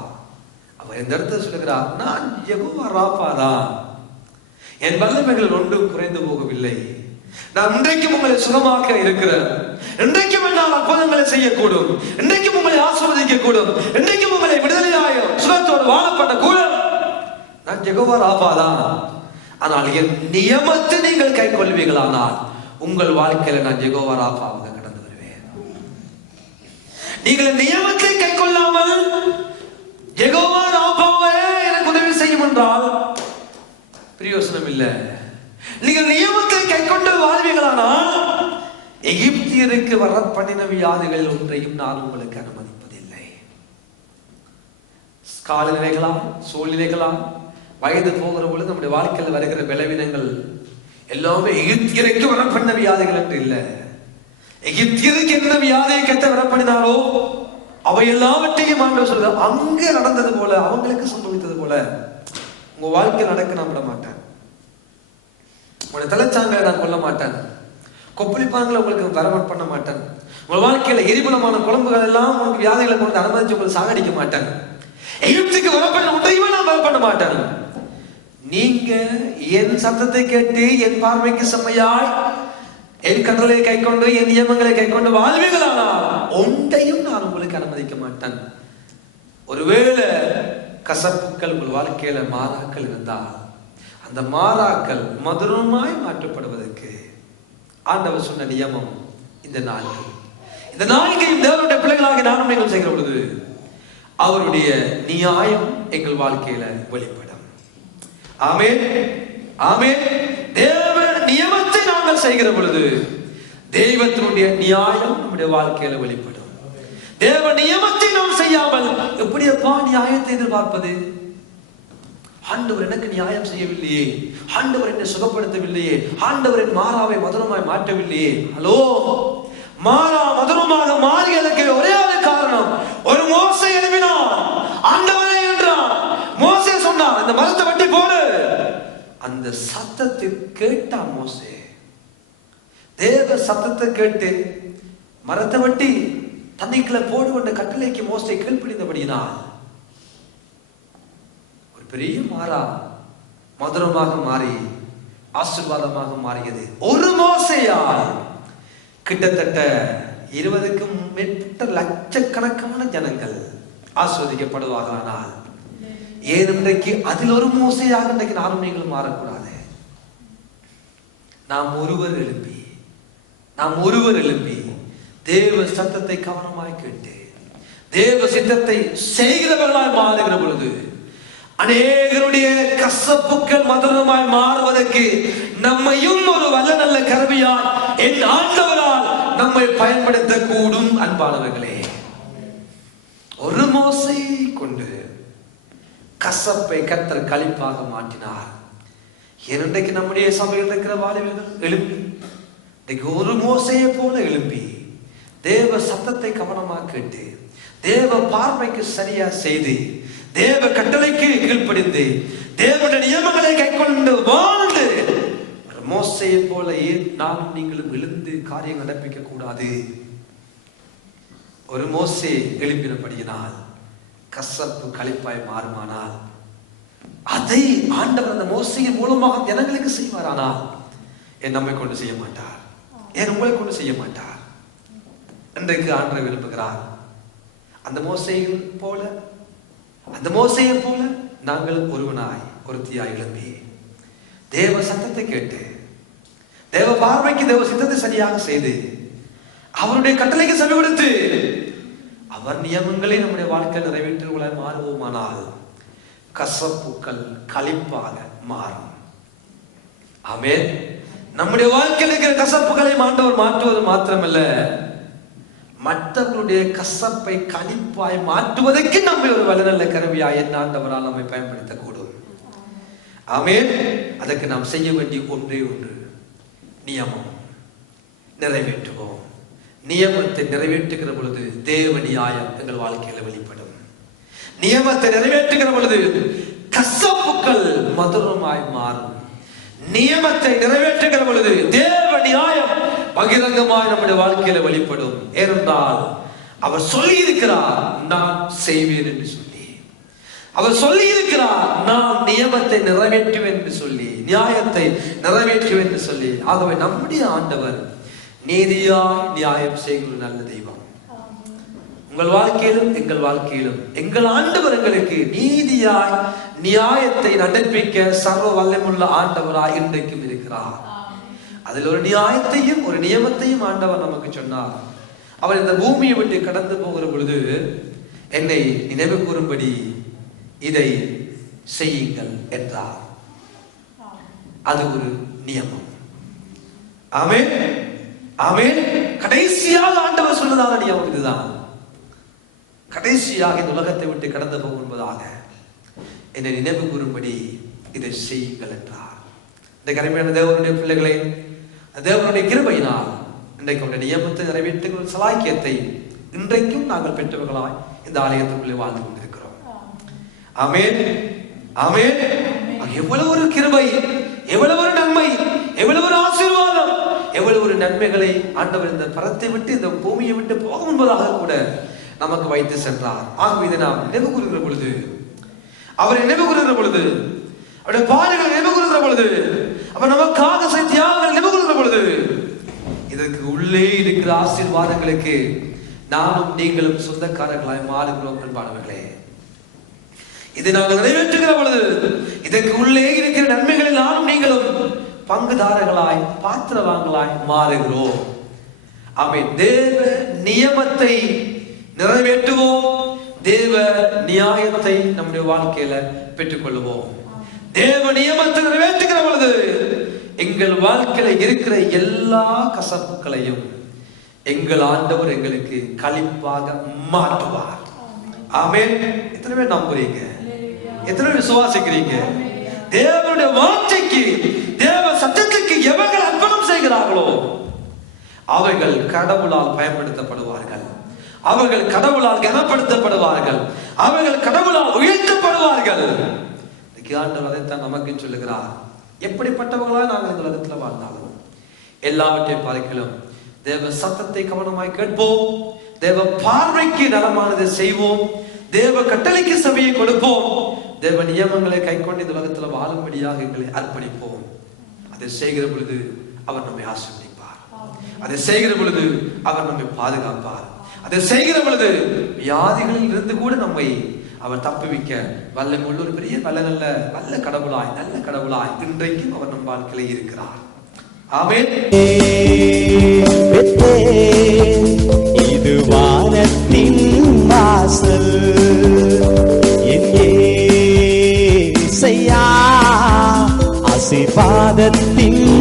அவர் இந்த இடத்துல சொல்லுகிறார், நான் யெகோவா ராஃபா தான், என் வல்லமைகள் ஒன்றும் குறைந்து போகவில்லை, நான் இன்றைக்கும் உங்களை சுகமாக்க இருக்கிறேன், இன்றைக்கும் என்னால் அற்புதங்களை செய்யக்கூடும், இன்றைக்கும் உங்களை ஆசீர்வதிக்க கூடும், இன்றைக்கும் உங்களை விடுதலையாய சுகத்தோடு வாழ பண்ண கூடும், நான் யெகோவா ராஃபா தான். ஆனால் என் நியமத்தை நீங்கள் கை கொள்வீர்களானால் உங்கள் வாழ்க்கையில நான் யெகோவா ராஃபாவாக கடந்து வருவேன். நீங்கள் நியமத்தை கை கொள்ளாமல் யெகோவா ராஃபாவே எனக்கு உதவி செய்யும் என்றால் பிரயோசனம் இல்லை. நீங்கள் நியமத்தை கை கொண்டு வாழ்வீர்களானால் எகிப்தியருக்கு வரப்பண்ணின வியாதிகளில் ஒன்றையும் நான் உங்களுக்கு அனுமதிப்பதில்லை. காலநிலைகளா, சூழ்நிலைகளா, வயது போகிற பொழுது நம்முடைய வாழ்க்கையில் வருகிற பலவீனங்கள் எல்லாமே எகிப்தியருக்கு வரப்பண்ண வியாதிகள் என்று இல்லை. எகிப்தியருக்கு என்ன வியாதியை கெட்ட வரப்பண்ணினாரோ அவை எல்லாவற்றையும் ஆண்டவர் சொல்றார், அங்கே நடந்தது போல, அவங்களுக்கு சம்பவித்தது போல உங்க வாழ்க்கை நடக்க நான் விட மாட்டேன். உங்களுடைய தலைச்சாங்களை நான் கொல்ல மாட்டேன், கொப்பளிப்பாங்களை உங்களுக்கு வரவன் பண்ண மாட்டேன், உங்கள் வாழ்க்கையில எரிபலமான குழம்புகள் எல்லாம் உங்களுக்கு வியாதிகளை கொண்டு அனுமதிச்சு உங்களுக்கு சாகடிக்க மாட்டேன், எகிப்துக்கு வரப்பண்ண ஒன்றையுமே நான் வரப்பண்ண மாட்டேன். நீங்க என் சத்தத்தை கேட்டு என் பார்வைக்கு செம்மையாய் என் கட்டளை கை கொண்டு என் நியமங்களை கை கொண்டு வாழ்வீர்களானால் ஒன்றையும் நான் உங்களுக்கு அனுமதிக்க மாட்டேன். ஒருவேளை கசப்புக்கள் உங்கள் வாழ்க்கையில மாறாக்கள் இருந்தால் அந்த மாறாக்கள் மதுரமாய் மாற்றப்படுவதற்கு ஆண்டவர் சொன்ன நியமம் இந்த நான்கையும் தேவனுடைய பிள்ளைகளாக நானும் நீங்கள் செய்கிற பொழுது அவருடைய நியாயம் எங்கள் வாழ்க்கையில வெளிப்படும். ஆமென், ஆமென். தேவ நியமத்தை நாங்கள் செய்கிற பொழுது தெய்வத்தினுடைய நியாயம் நம்முடைய வாழ்க்கையில வெளிப்படும். தேவ நியமத்தை நாம் செய்யாமல் எப்படியப்பா நியாயத்தை எதிர்பார்ப்பது? ஆண்டவர் எனக்கு நியாயம் செய்யவில்லையே, ஆண்டவர் என்னை சுகப்படுத்தவில்லையே, ஆண்டவர் என் மாறாவை மதுரமாய் மாற்றவில்லையே. ஹலோ, மாறா மதுரமாக மாறியதற்கு ஒரே ஒரு காரணம், ஒரு மோசே எழுப்பினான், ஆண்டவரே என்றான். மோசே சொன்னான், இந்த மரத்தை வெட்டி போடு. அந்த சத்தத்தை கேட்டான் மோசே. தேவ சத்தத்தை கேட்டு மரத்தை வெட்டி தண்ணிக்குள்ள போடுவன்ற கட்டளைக்கு மோசே கீழ்ப்படிந்தபடியினால் ஒரு பெரிய மாறா மதுரமாக மாறி ஆசீர்வாதமாக மாறியது. ஒரு மோசேயால் கிட்டத்தட்ட 20க்கும் மேற்பட்ட லட்சக்கணக்கான ஜனங்கள் ஆஸ்வதிக்கப்படுவார்களானால் ஏன் இன்றைக்கு அதில் ஒரு மோசையாக இன்றைக்கு நானும் நீங்களும் மாறக்கூடாது? நாம் ஒருவர் எழுப்பி தேவ சத்தத்தை கவனமாய் கேட்டு தேவ சித்தத்தை செய்கிறவர்களாய் மாறுகிற பொழுது அநேகருடைய கசப்புக்கள் மதுரமாய் மாறுவதற்கு நம்மையும் ஒரு வல்ல நல்ல கருவியாய் என் ஆண்டவரால் நம்மை பயன்படுத்த கூடும். அன்பானவர்களே, ஒரு மோசையை கொண்டு கசப்பை கர்த்தர் களிப்பாக மாற்றினார். இன்றைக்கு நம்முடைய சபையில் இருக்கிற வாலிபர்கள் எழுப்பி இன்னைக்கு ஒரு மோசையை போல எழுப்பி தேவ சத்தத்தை கவனமாக கேட்டு தேவ பார்வைக்கு சரியா செய்து தேவ கட்டளைக்கு கீழ்ப்படிந்து தேவனுடைய நியமங்களை கைக்கொண்டு வாழ்ந்து மோசையை போல ஏன் நானும் நீங்களும் எழுந்து காரியம் நடப்பிக்க கூடாது? ஒரு மோசே எழுப்பினபடியினால் கசப்பு களிப்பாய் மாறுமானால் அதை ஆண்டவர் அந்த மோசையின் மூலமாக ஜனங்களுக்கு செய்வாரானால் என் நம்மை கொண்டு செய்ய மாட்டார், என் உங்களை கொண்டு செய்ய மாட்டார். இன்றைக்கு ஆண்டவர் விரும்புகிறார் அந்த மோசையை போல நாங்கள் ஒருவனாய் ஒருத்தியாய் எழும்பி தேவ சத்தத்தை கேட்டு தேவ பார்வைக்கு தேவ சித்தத்தை சரியாக செய்து அவருடைய கட்டளைக்கு செவி கொடுத்து அவர் நியமங்களை நம்முடைய வாழ்க்கையில் நிறைவேற்றுவதாய் மாறுவோமானால் கசப்புக்கள் களிப்பாக மாறும். ஆமென். நம்முடைய வாழ்க்கையில் இருக்கிற கசப்புகளை ஆண்டவர் மாற்றுவது மாத்திரமல்ல, மற்றவர்களுடைய கசப்பை களிப்பாய் மாற்றுவதற்கு நம்மை ஒரு வல்லநல்ல கருவியாய் என் ஆண்டவரால் நம்மை பயன்படுத்தக்கூடும். ஆமென். அதற்கு நாம் செய்ய வேண்டிய ஒன்றே ஒன்று, நியமம் நிறைவேற்றுவோம். நியமத்தை நிறைவேற்றுகிற பொழுது தேவ நியாயம் எங்கள் வாழ்க்கையில் வெளிப்படும். நியமத்தை நிறைவேற்றுகிற பொழுது கசப்புக்கள் மதுரமாய் மாறும். நியமத்தை நிறைவேற்றுகிற பொழுது தேவ நியாயம் பகிரங்கமாய் நம்முடைய வாழ்க்கையில வெளிப்படும். ஏனென்றால் அவர் சொல்லி இருக்கிறார், நான் செய்வேன் என்று சொல்லி. அவர் சொல்லி இருக்கிறார், நான் நியமத்தை நிறைவேற்றுவேன் என்று சொல்லி, நியாயத்தை நிறைவேற்றுவேன் என்று சொல்லி. ஆகவே நம்முடைய ஆண்டவர் நீதியாய் நியாயம் செய்கிற நல்ல தெய்வம். உங்கள் வாழ்க்கையிலும் எங்கள் வாழ்க்கையிலும் எங்கள் ஆண்டவர் எங்களுக்கு நீதியாய் நியாயத்தை நடப்பிக்க சர்வ வல்லமுள்ள ஆண்டவராய் இன்றைக்கும் இருக்கிறார். அதில் ஒரு நியாயத்தையும் ஒரு நியமத்தையும் ஆண்டவர் நமக்கு சொன்னார். அவர் இந்த பூமியை விட்டு கடந்து போகிற பொழுது என்னை நினைவு கூறும்படி இதை செய்யுங்கள் என்றார். அது ஒரு நியமம். ஆமென், ஆமென். கடைசியாக ஆண்டவர் சொன்னதான நியமம் இதுதான். கடைசியாக இந்த உலகத்தை விட்டு கடந்து போகும்பதாக என்னை நினைவு கூறும்படி இதை செய்யுங்கள் என்றார். இந்த கருமையான தேவனுடைய பிள்ளைகளை தேவனுடைய கிருபையினால் இன்றைக்கு அவருடைய நியமத்தை நிறைவேற்றுகிற சலாக்கியத்தை இன்றைக்கும் நாங்கள் பெற்றவர்களாய் இந்த ஆலயத்துக்குள்ளே வாழ்ந்து கொண்டிருக்கிறோம். ஆமென், ஆமென். எவ்வளவு ஒரு கிருபை, எவ்வளவு ஒரு நன்மை, எவ்வளவு ஒரு ஆசீர்வாதம், எவ்வளவு ஒரு நன்மைகளை ஆண்டவர் இந்த பரத்தை விட்டு இந்த பூமியை விட்டு போகும் என்பதாக கூட நமக்கு வைத்து சென்றார். ஆகவே இதை நாம் நினைவு கூறுகிற பொழுது, அவரை நினைவு கூறுகிற பொழுது, அவருடைய பாடுகளை நினைவு கூறுகிற பொழுது, அவர் நமக்காக செய்த தியாகங்களை நினைவு கூறுகிற பொழுது, இதற்கு உள்ளே இருக்கிற ஆசீர்வாதங்களுக்கு நானும் நீங்களும் சொந்தக்காரர்களாய் மாறுகிறோம் என்பானவர்களே. இதை நாங்கள் நிறைவேற்றுகிற பொழுது இதற்கு உள்ளே இருக்கிற நன்மைகளில் நானும் நீங்களும் பங்குதாரர்களாய் பாத்திரவான்களாய் மாறுகிறோம். ஆமென். தேவ நியமத்தை நிறைவேற்றுவோம், தேவ நியாயத்தை நம்முடைய வாழ்க்கையில பெற்றுக் கொள்வோம். தேவ நியமத்தை நிறைவேற்றுகிற பொழுது எங்கள் வாழ்க்கையில இருக்கிற எல்லா கசப்புகளையும் எங்கள் ஆண்டவர் எங்களுக்கு களிப்பாக மாற்றுவார். ஆமென். எத்தனை பேர் நம்புறீங்க? எத்தனை பேர் விசுவாசிக்கிறீங்க? தேவனுடைய வார்த்தைக்கு தேவ சத்தத்துக்கு எவர்கள் அர்ப்பணம் செய்கிறார்களோ அவர்கள் கடவுளால் பயன்படுத்தப்படுவார்கள், அவர்கள் கடவுளால் கனப்படுத்தப்படுவார்கள், அவர்கள் கடவுளால் உயர்த்தப்படுவார்கள். ஆண்டவர் அதைத்தான் நமக்கு சொல்லுகிறார். எப்படிப்பட்டவர்களாக நாங்கள் இந்த உலகத்தில் வாழ்ந்தாலும் எல்லாவற்றையும் பார்க்கலாம் தேவ சத்தத்தை கவனமாய் கேட்போம், தேவ பார்வைக்கு நலமானதை செய்வோம், தேவ கட்டளைக்கு சபையை கொடுப்போம், தேவ நியமங்களை கைக்கொண்டு இந்த உலகத்தில் வாழும்படியாக எங்களை அர்ப்பணிப்போம். அதை செய்கிற பொழுது அவர் நம்மை ஆசீர்வதிப்பார், அதை செய்கிற பொழுது அவர் நம்மை பாதுகாப்பார், அதை செய்கிற பொழுது வியாதிகளில் இருந்து கூட நம்மை அவர் தப்புவிக்க வல்லமுள்ள ஒரு பெரிய நல்ல கடவுளாய் இன்றைக்கும் அவர் நம் வாழ்க்கையிலே இருக்கிறார். ஆமென். இது வானத்தின் வாசல், என் ஆசீர்வாதத்தின்